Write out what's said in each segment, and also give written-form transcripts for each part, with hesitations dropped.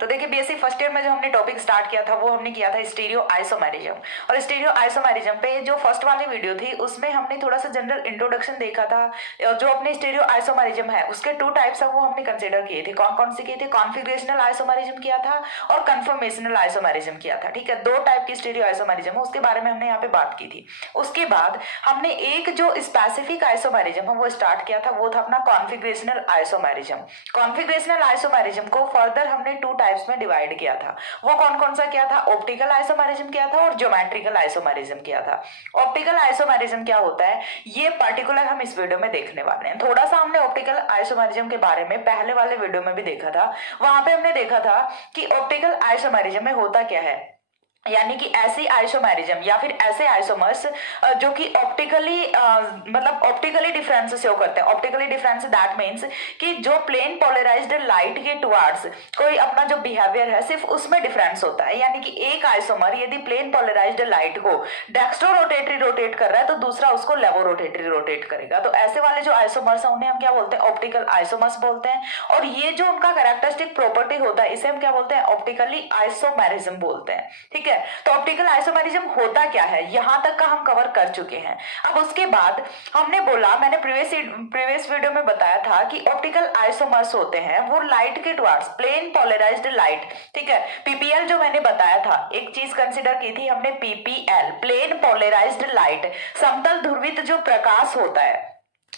तो देखिए BSc first year में जो हमने टॉपिक स्टार्ट किया था वो हमने किया था स्टीरियो आइसोमेरिज्म। और स्टीरियो आइसोमेरिज्म पे जो फर्स्ट वाली वीडियो थी उसमें हमने थोड़ा सा जनरल इंट्रोडक्शन देखा था। जो अपने स्टीरियो आइसोमेरिज्म है उसके टू टाइप्स है वो हमने कंसिडर किए थे। कौन कौन से किए थे? कॉन्फिगरेशनल आइसोमेरिज्म किया था और कन्फर्मेशनल आइसोमेरिज्म किया था। ठीक है, दो टाइप की स्टीरियो आइसोमेरिज्म है, उसके बारे में हमने यहाँ पे बात की थी। उसके बाद हमने एक जो स्पेसिफिक आइसोमेरिज्म है वो स्टार्ट किया था, वो था अपना कॉन्फिगरेशनल आइसोमेरिज्म। कॉन्फिगरेशनल आइसोमेरिज्म को फर्दर हमने टू टाइप्स में डिवाइड किया था। वो कौन कौन सा किया था? ऑप्टिकल आइसोमेरिज्म किया था और ज्योमेट्रिकल आइसोमेरिज्म किया था। ऑप्टिकल आइसोमेरिज्म क्या होता है ये पर्टिकुलर हम इस वीडियो में देखने वाले हैं। थोड़ा सा हमने ऑप्टिकल आइसोमेरिज्म के बारे में पहले वाले वीडियो में भी देखा था। वहां पे हमने देखा था कि ऑप्टिकल आइसोमेरिज्म में होता क्या है, यानी कि ऐसी आइसोमेरिज्म या फिर ऐसे आइसोमर्स जो कि ऑप्टिकली मतलब ऑप्टिकली डिफरेंस शो करते हैं। ऑप्टिकली डिफरेंस दैट मींस कि जो प्लेन पोलराइज्ड लाइट के टुवर्ड्स कोई अपना जो बिहेवियर है सिर्फ उसमें डिफरेंस होता है। यानी कि एक आइसोमर यदि प्लेन पोलराइज्ड लाइट को डेक्स्ट्रो रोटेटरी रोटेट कर रहा है तो दूसरा उसको लेवो रोटेटरी रोटेट करेगा। तो ऐसे वाले जो आइसोमर्स है उन्हें हम क्या बोलते हैं? ऑप्टिकल आइसोमर्स बोलते हैं। और ये जो उनका कैरेक्टरिस्टिक प्रॉपर्टी होता है इसे हम क्या बोलते हैं? ऑप्टिकली आइसोमेरिज्म बोलते हैं। ठीक है, तो ऑप्टिकल आइसोमेरिज्म होता क्या है यहां तक का हम कवर कर चुके हैं। अब उसके बाद हमने बोला, मैंने प्रीवियस वीडियो में बताया था कि ऑप्टिकल आइसोमर्स होते हैं वो लाइट के टुवर्ड्स प्लेन पोलराइज्ड लाइट। ठीक है, पीपीएल जो मैंने बताया था, एक चीज कंसिडर की थी हमने, पीपीएल प्लेन पोलराइज्ड लाइट, समतल ध्रुवित जो प्रकाश होता है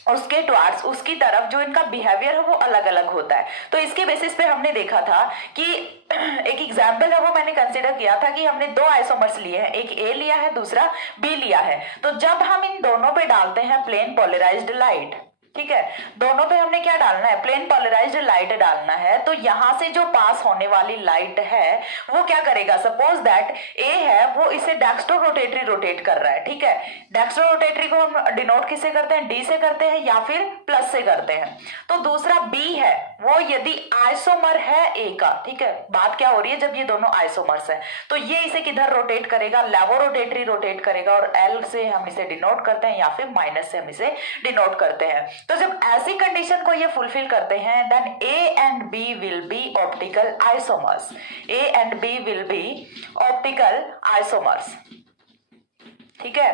उसके टुवर्ड्स उसकी तरफ जो इनका बिहेवियर है वो अलग अलग होता है। तो इसके बेसिस पे हमने देखा था कि एक एग्जाम्पल है वो मैंने कंसिडर किया था कि हमने दो आइसोमर्स लिए हैं, एक ए लिया है दूसरा बी लिया है। तो जब हम इन दोनों पे डालते हैं प्लेन पोलराइज्ड लाइट, ठीक है, दोनों पे हमने क्या डालना है? प्लेन पोलराइज्ड लाइट डालना है। तो यहां से जो पास होने वाली लाइट है वो क्या करेगा? सपोज दैट ए है वो इसे डेक्स्ट्रो रोटेटरी रोटेट कर रहा है। ठीक है, डेक्स्ट्रो रोटेटरी को हम डिनोट किससे करते हैं? डी से करते हैं या फिर प्लस से करते हैं। तो दूसरा बी है वो यदि आइसोमर है ए का, ठीक है, बात क्या हो रही है जब ये दोनों आइसोमर्स है तो ये इसे किधर रोटेट करेगा? लेवो रोटेटरी रोटेट करेगा। और एल से हम इसे डिनोट करते हैं या फिर माइनस से हम इसे डिनोट करते हैं। तो जब ऐसी कंडीशन को ये फुलफिल करते हैं then A and B will be optical isomers. A and B will be optical isomers. ठीक है,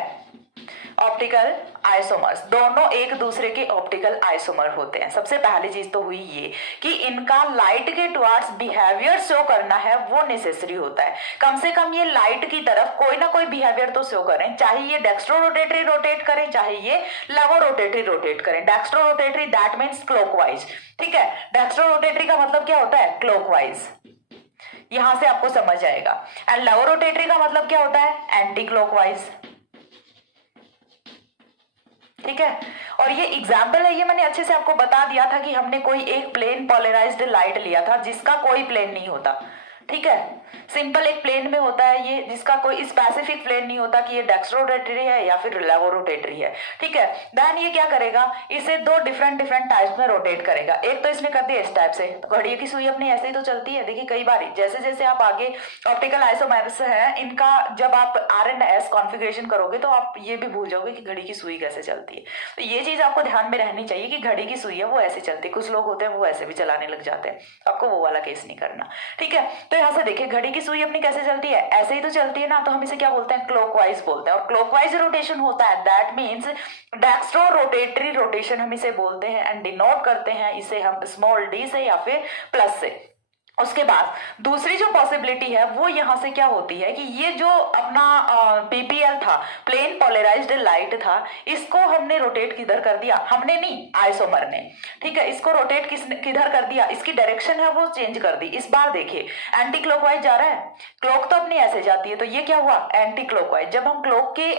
ऑप्टिकल आइसोमर्स दोनों एक दूसरे के ऑप्टिकल आइसोमर होते हैं। सबसे पहली चीज तो हुई ये कि इनका लाइट के टुवर्ड्स बिहेवियर शो करना है वो नेसेसरी होता है। कम से कम ये लाइट की तरफ कोई ना कोई बिहेवियर तो शो करें, चाहे ये डेक्स्ट्रो रोटेटरी रोटेट करें चाहे ये लेवो रोटेटरी रोटेट करें। Dextrorotatory that means clockwise. ठीक है, डेक्स्ट्रो रोटेटरी का मतलब क्या होता है? क्लॉकवाइज। यहां से आपको समझ आएगा। एंड लेवो रोटेटरी का मतलब क्या होता है? Anti clockwise. ठीक है, और ये एग्जाम्पल है, ये मैंने अच्छे से आपको बता दिया था कि हमने कोई एक प्लेन पोलराइज्ड लाइट लिया था जिसका कोई प्लेन नहीं होता। ठीक है, सिंपल एक प्लेन में होता है ये, जिसका कोई स्पेसिफिक प्लेन नहीं होता कि ये डेक्स्ट्रो रोटेटरी है या फिर लेवो रोटेटरी है। ठीक है, देन ये क्या करेगा? इसे दो डिफरेंट टाइप्स में रोटेट करेगा। एक तो इसने कर दिया इस टाइप से, तो घड़ी की सुई अपनी ऐसे ही तो चलती है। देखिए कई बार जैसे जैसे आप आगे ऑप्टिकल आइसोमर्स है इनका जब आप RNS कॉन्फ़िगरेशन करोगे तो आप ये भी भूल जाओगे कि घड़ी की सुई कैसे चलती है। तो ये चीज आपको ध्यान में रहनी चाहिए कि घड़ी की सुई है वो ऐसे चलती है। कुछ लोग होते हैं वो ऐसे भी चलाने लग जाते हैं, आपको वो वाला केस नहीं करना। ठीक है, तो यहाँ से देखिए घड़ी की सुई अपनी कैसे चलती है? ऐसे ही तो चलती है ना। तो हम इसे क्या बोलते हैं? क्लॉकवाइज बोलते हैं। और क्लॉकवाइज रोटेशन होता है that means dextrorotatory rotation हम इसे बोलते हैं एंड डिनोट करते हैं इसे हम स्मॉल डी से या फिर प्लस से। उसके बाद दूसरी जो पॉसिबिलिटी है वो यहां से क्या होती है कि ये जो अपना पीपीएल था, प्लेन पोलराइज्ड लाइट था, इसको हमने रोटेट किधर कर दिया? हमने नहीं, आइसोमर ने। ठीक है, इसको रोटेट किधर कर दिया? इसकी डायरेक्शन है वो चेंज कर दी। इस बार देखिए एंटी क्लॉकवाइज जा रहा है, क्लॉक तो अपनी ऐसे जाती है, तो ये क्या हुआ? Anti clockwise. जब हम क्लॉक के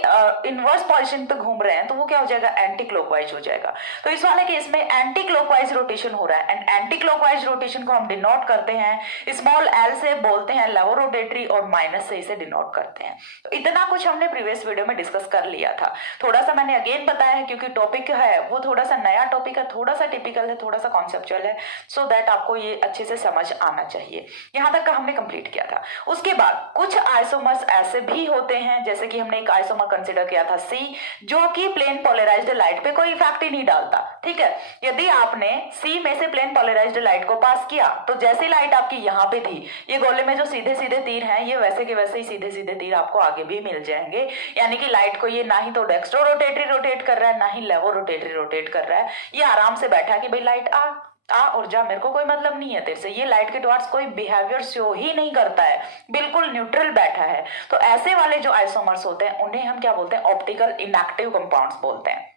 इनवर्स पोजिशन पे घूम रहे हैं तो वो क्या हो जाएगा? एंटी क्लॉकवाइज हो जाएगा। तो इस वाले केस में एंटी क्लॉकवाइज रोटेशन हो रहा है एंड एंटी क्लॉकवाइज रोटेशन को हम डिनोट करते हैं स्मॉल एल से, बोलते हैं लेवो रोटेटरी, और माइनस से इसे डिनोट करते हैं। तो इतना कुछ हमने प्रीवियस वीडियो में डिस्कस कर लिया था। थोड़ा सा मैंने अगेन बताया है क्योंकि टॉपिक है वो थोड़ा सा नया टॉपिक है, थोड़ा सा टिपिकल है, थोड़ा सा कॉन्सेप्चुअल है, सो दैट आपको ये अच्छे से समझ आना चाहिए। यहां तक का हमने कंप्लीट किया था। उसके बाद कुछ आइसोमर्स ऐसे भी होते हैं, जैसे कि हमने एक आइसोमर कंसिडर किया था सी, जो कि प्लेन पोलराइज्ड लाइट पे कोई इफेक्ट ही नहीं डालता। ठीक है, यदि आपने सी में से प्लेन पोलराइज्ड लाइट को पास किया तो जैसी लाइट आपकी यहाँ पे थी, ये गोले में जो सीधे सीधे तीर हैं ये वैसे के वैसे ही सीधे सीधे तीर आपको आगे भी मिल जाएंगे। यानी कि लाइट को ये ना ही तो डेक्स्ट्रो रोटेटरी रोटेट कर रहा है, ना ही लेवो रोटेटरी रोटेट कर रहा है। ये आराम से बैठा है कि भाई लाइट आ और जा, मेरे को कोई मतलब नहीं है तेरे से। ये लाइट के टुवर्ड्स कोई बिहेवियर शो ही नहीं करता है, बिल्कुल न्यूट्रल बैठा है। तो ऐसे वाले जो आइसोमर्स होते हैं उन्हें हम क्या बोलते हैं? ऑप्टिकल इनएक्टिव कंपाउंड्स बोलते हैं।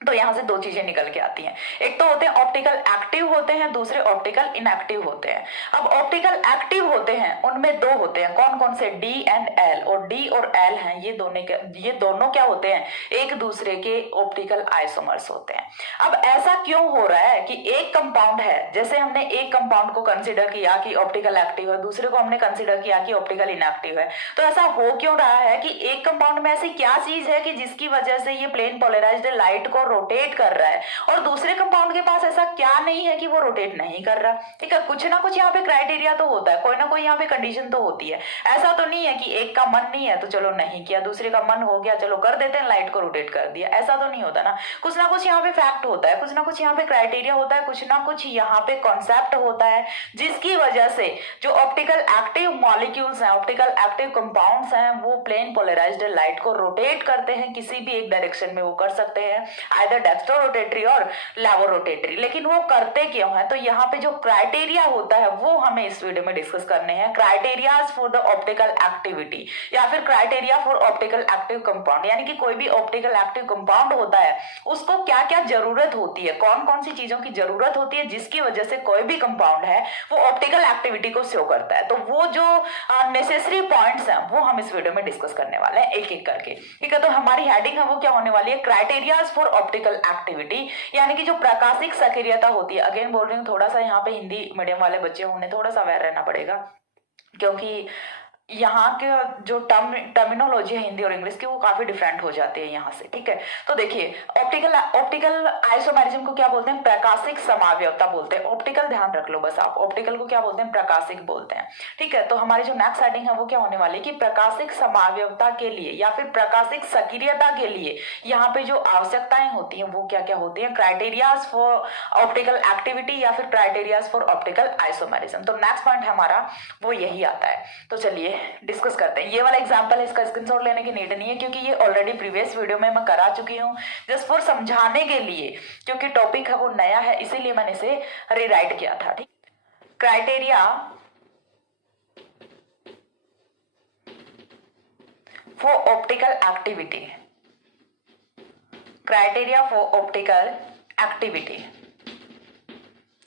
तो यहां से दो चीजें निकल के आती हैं, एक तो होते हैं ऑप्टिकल एक्टिव होते हैं, दूसरे ऑप्टिकल इनएक्टिव होते हैं। अब ऑप्टिकल एक्टिव होते हैं उनमें दो होते हैं, कौन कौन से? D and L. और डी और एल हैं ये दोनों क्या होते हैं? एक दूसरे के ऑप्टिकल आइसोमर्स होते हैं। अब ऐसा क्यों हो रहा है कि एक कंपाउंड है, जैसे हमने एक कंपाउंड को कंसिडर किया कि ऑप्टिकल एक्टिव है, दूसरे को हमने कंसिडर किया कि ऑप्टिकल इनएक्टिव है। तो ऐसा हो क्यों रहा है कि एक कंपाउंड में ऐसी क्या चीज है कि जिसकी वजह से ये प्लेन पोलराइज्ड लाइट को रोटेट कर रहा है, और दूसरे कंपाउंड के पास ऐसा क्या नहीं है कि वो रोटेट नहीं कर रहा? ठीक है, कुछ ना कुछ यहाँ पे क्राइटेरिया तो होता है, कोई ना कोई यहाँ पे कंडीशन तो होती है। ऐसा तो नहीं है कि एक का मन नहीं है तो चलो नहीं किया, दूसरे का मन हो गया चलो कर देते हैं, लाइट को रोटेट कर दिया। ऐसा तो नहीं होता ना, कुछ ना कुछ यहाँ पे फैक्ट होता है, कुछ ना कुछ यहाँ पे क्राइटेरिया होता है, कुछ ना कुछ यहाँ पे कॉन्सेप्ट होता है, जिसकी वजह से जो ऑप्टिकल एक्टिव मॉलिक्यूल्स हैं, ऑप्टिकल एक्टिव कंपाउंड्स हैं, वो प्लेन पोलराइज्ड लाइट को रोटेट करते हैं, किसी भी एक डायरेक्शन में वो कर सकते हैं, आइदर डेक्स्ट्रो रोटेटरी और लेवो रोटेटरी। लेकिन वो करते क्यों है? तो यहाँ पे जो क्राइटेरिया होता है वो हमें इस वीडियो में डिस्कस करने हैं। Criterias for the optical activity या फिर criteria for optical active compound, यानी कि कोई भी ऑप्टिकल एक्टिव कंपाउंड होता है उसको क्या क्या जरूरत होती है, कौन कौन सी चीजों की जरूरत होती है जिसकी वजह से कोई भी कंपाउंड है वो ऑप्टिकल एक्टिविटी को शो करता है। तो वो जो नेसेसरी पॉइंट्स हैं वो हम इस वीडियो में डिस्कस करने वाले हैं एक एक करके। ठीक है, तो हमारी हेडिंग है वो क्या होने वाली है? क्राइटेरियाज फॉर ऑप्टिकल एक्टिविटी, यानी कि जो प्रकाशिक सक्रियता होती है। अगेन बोल रही हूँ, थोड़ा सा यहाँ पे हिंदी मीडियम वाले बच्चे उन्हें थोड़ा सा अवेयर रहना पड़ेगा, क्योंकि यहाँ के जो टर्मिनोलॉजी है हिंदी और इंग्लिश की वो काफी डिफरेंट हो जाती है यहाँ से। ठीक है, तो देखिए ऑप्टिकल आइसोमेरिज्म को क्या बोलते हैं? प्रकाशिक समावयवता बोलते हैं। ऑप्टिकल ध्यान रख लो बस आप, ऑप्टिकल को क्या बोलते हैं? प्रकाशिक बोलते हैं। ठीक है, तो हमारी जो नेक्स्ट हेडिंग है वो क्या होने वाली है कि प्रकाशिक समावयवता के लिए या फिर प्रकाशिक सक्रियता के लिए यहाँ पे जो आवश्यकताएं होती हैं वो क्या क्या होती है? क्राइटेरियाज फॉर ऑप्टिकल एक्टिविटी या फिर क्राइटेरियाज फॉर ऑप्टिकल आइसोमेरिज्म। तो नेक्स्ट पॉइंट हमारा वो यही आता है। तो चलिए डिस्कस करते हैं। ये वाला एग्जांपल है, इसका स्क्रीनशॉट लेने की नीड नहीं है क्योंकि ये ऑलरेडी प्रीवियस वीडियो में मैं करा चुकी हूँ, जस्ट फॉर समझाने के लिए, क्योंकि टॉपिक है वो नया है इसीलिए मैंने इसे रीराइट किया था। ठीक, criteria for optical activity, criteria for optical activity.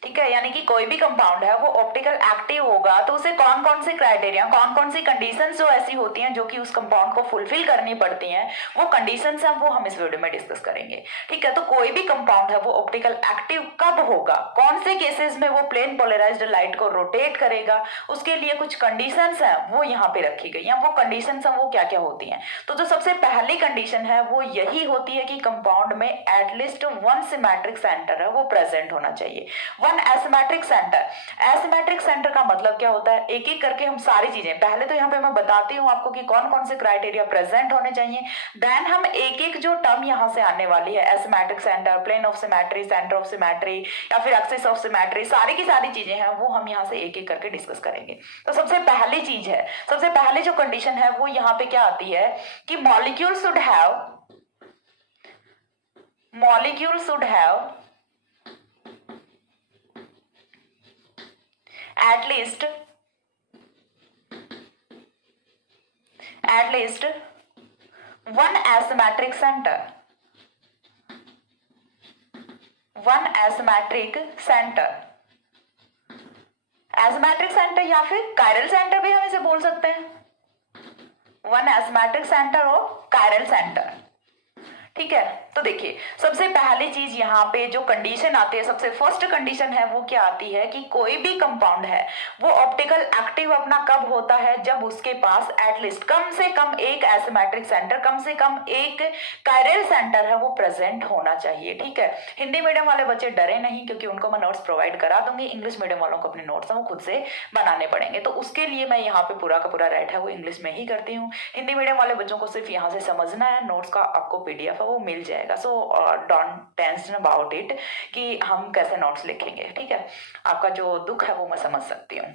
ठीक है, यानी कि कोई भी कंपाउंड है वो ऑप्टिकल एक्टिव होगा तो उसे कौन कौन से क्राइटेरिया, कौन कौन सी कंडीशंस जो ऐसी होती हैं जो कि उस कंपाउंड को फुलफिल करनी पड़ती हैं, वो कंडीशंस हैं वो हम इस वीडियो में डिस्कस करेंगे। ठीक है, तो कोई भी कंपाउंड है वो ऑप्टिकल एक्टिव कब होगा, कौन से केसेस में वो प्लेन पोलराइज्ड लाइट को रोटेट करेगा, उसके लिए कुछ कंडीशंस हैं वो यहाँ पे रखी गई हैं। वो कंडीशंस हैं वो क्या क्या होती हैं? तो जो सबसे पहली कंडीशन है वो यही होती है कि कंपाउंड में एटलीस्ट वन सिमेट्रिक सेंटर है वो प्रेजेंट होना चाहिए। One asymmetric centre, asymmetric centre का मतलब क्या होता है? एक एक करके हम सारी चीजें, पहले तो यहाँ पे मैं बताती हूँ आपको कि कौन कौन से क्राइटेरिया प्रेजेंट होने चाहिए, देन हम एक एक जो टर्म यहाँ से आने वाली है, asymmetric centre, plane of symmetry, centre of symmetry या फिर एक्सिस ऑफ सिमेट्री, सारी की सारी चीजें हैं वो हम यहाँ से एक एक करके डिस्कस करेंगे। तो सबसे पहली चीज है, सबसे पहले जो कंडीशन है वो यहाँ पे क्या आती है कि molecule should have at least one asymmetric center, asymmetric centre या फिर कायरल सेंटर भी हम इसे बोल सकते हैं। वन एसिमेट्रिक सेंटर और कायरल सेंटर। ठीक है, तो देखिए सबसे पहली चीज यहाँ पे जो कंडीशन आती है, सबसे फर्स्ट कंडीशन है वो क्या आती है कि कोई भी कंपाउंड है वो ऑप्टिकल एक्टिव अपना कब होता है? जब उसके पास एटलीस्ट कम से कम एक एसिमेट्रिक सेंटर, कम से कम एक कायरल सेंटर है वो प्रेजेंट होना चाहिए। ठीक है, हिंदी मीडियम वाले बच्चे डरे नहीं क्योंकि उनको मैं नोट्स प्रोवाइड करा दूंगी। इंग्लिश मीडियम वालों को अपने नोट्स वो खुद से बनाने पड़ेंगे, तो उसके लिए मैं यहाँ पे पूरा का पूरा राइट है वो इंग्लिश में ही करती हूँ। हिंदी मीडियम वाले बच्चों को सिर्फ यहाँ से समझना है, नोट्स का आपको PDF वो मिल जाएगा। So don't tension about it कि हम कैसे नोट्स लिखेंगे। ठीक है, आपका जो दुख है वो मैं समझ सकती हूँ।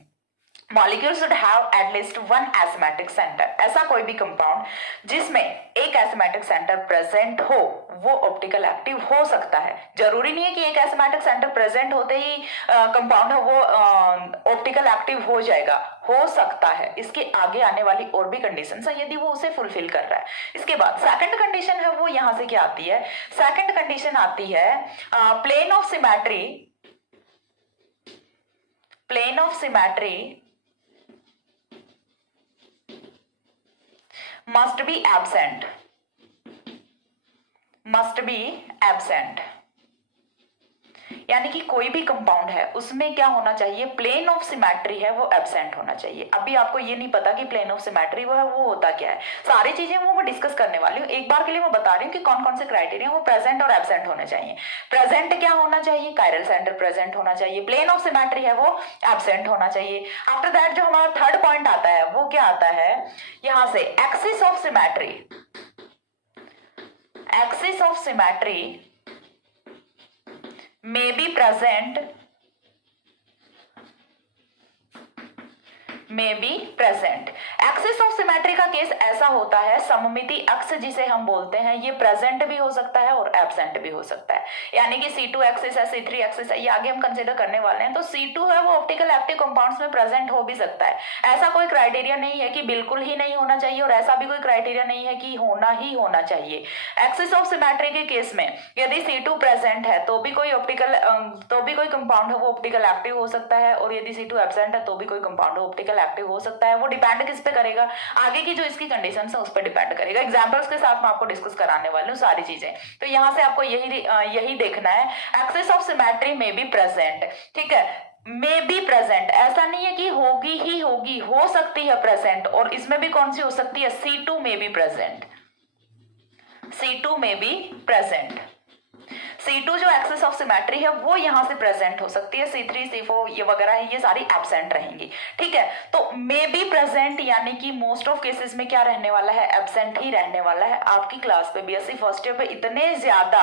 Molecule should have at least one asymmetric centre. ऐसा कोई भी कंपाउंड जिसमें एक एसिमेट्रिक सेंटर प्रेजेंट हो वो ऑप्टिकल एक्टिव हो सकता है। जरूरी नहीं है कि एक एसिमेट्रिक सेंटर प्रेजेंट होते ही कंपाउंड हो वो ऑप्टिकल एक्टिव हो जाएगा, हो सकता है। इसके आगे आने वाली और भी कंडीशंस है यदि वो उसे फुलफिल कर रहा है। इसके बाद सेकंड कंडीशन है वो यहां से क्या आती है, सेकंड कंडीशन आती है plane of symmetry, plane of symmetry must be absent, must be absent। यानी कि कोई भी कंपाउंड है उसमें क्या होना चाहिए, प्लेन ऑफ सिमेट्री है वो एब्सेंट होना चाहिए। अभी आपको ये नहीं पता कि प्लेन ऑफ सिमेट्री वो है वो होता क्या है, सारी चीजें वो मैं डिस्कस करने वाली हूँ। एक बार के लिए मैं बता रही हूँ कि कौन कौन से क्राइटेरिया वो प्रेजेंट और एब्सेंट होने चाहिए। प्रेजेंट क्या होना चाहिए, कायरल सेंटर प्रेजेंट होना चाहिए, प्लेन ऑफ सिमेट्री है वो एब्सेंट होना चाहिए। आफ्टर दैट जो हमारा थर्ड पॉइंट आता है वो क्या आता है, यहां से axis of symmetry, axis of symmetry may be present, में be present. Axis of symmetry का केस ऐसा होता है, सममिति अक्ष जिसे हम बोलते हैं ये प्रेजेंट भी हो सकता है और एब्सेंट भी हो सकता है। यानी कि C2 एक्सिस है, C3 एक्सिस है, ये आगे हम कंसीडर करने वाले हैं। तो C2 है वो ऑप्टिकल एक्टिव कंपाउंड्स में प्रेजेंट हो भी सकता है। ऐसा कोई क्राइटेरिया नहीं है कि बिल्कुल ही नहीं होना चाहिए और ऐसा भी कोई क्राइटेरिया नहीं है कि होना ही होना चाहिए। एक्सिस ऑफ सिमेट्री के केस में यदि C2 प्रेजेंट है तो भी कोई ऑप्टिकल तो भी कोई कंपाउंड है वो ऑप्टिकल एक्टिव हो सकता है, और यदि C2 एब्सेंट है तो भी कोई कंपाउंड ऑप्टिकल एक्टिव हो सकता है। वो डिपेंड किस पे करेगा, आगे की जो इसकी कंडीशन है उस पर डिपेंड करेगा। एग्जांपल्स के साथ मैं आपको डिस्कस कराने वाली हूँ सारी चीजें। तो यहां से आपको यही देखना है, एक्सिस ऑफ सिमेट्री में बी प्रेजेंट, ठीक है, में बी प्रेजेंट। ऐसा नहीं है कि होगी ही होगी, हो सकती है प्रेजेंट। और इसमें भी कौन सी हो सकती है, C2 में बी प्रेजेंट, C2 में बी प्रेजेंट। C2 जो एक्सिस ऑफ सिमेट्री है वो यहां से प्रेजेंट हो सकती है, C3 C4 ये वगैरह है ये सारी एब्सेंट रहेंगी, ठीक है। तो मे बी प्रेजेंट यानी कि मोस्ट ऑफ केसेस में क्या रहने वाला है, एब्सेंट ही रहने वाला है। आपकी क्लास पे बीएससी फर्स्ट ईयर पे इतने ज्यादा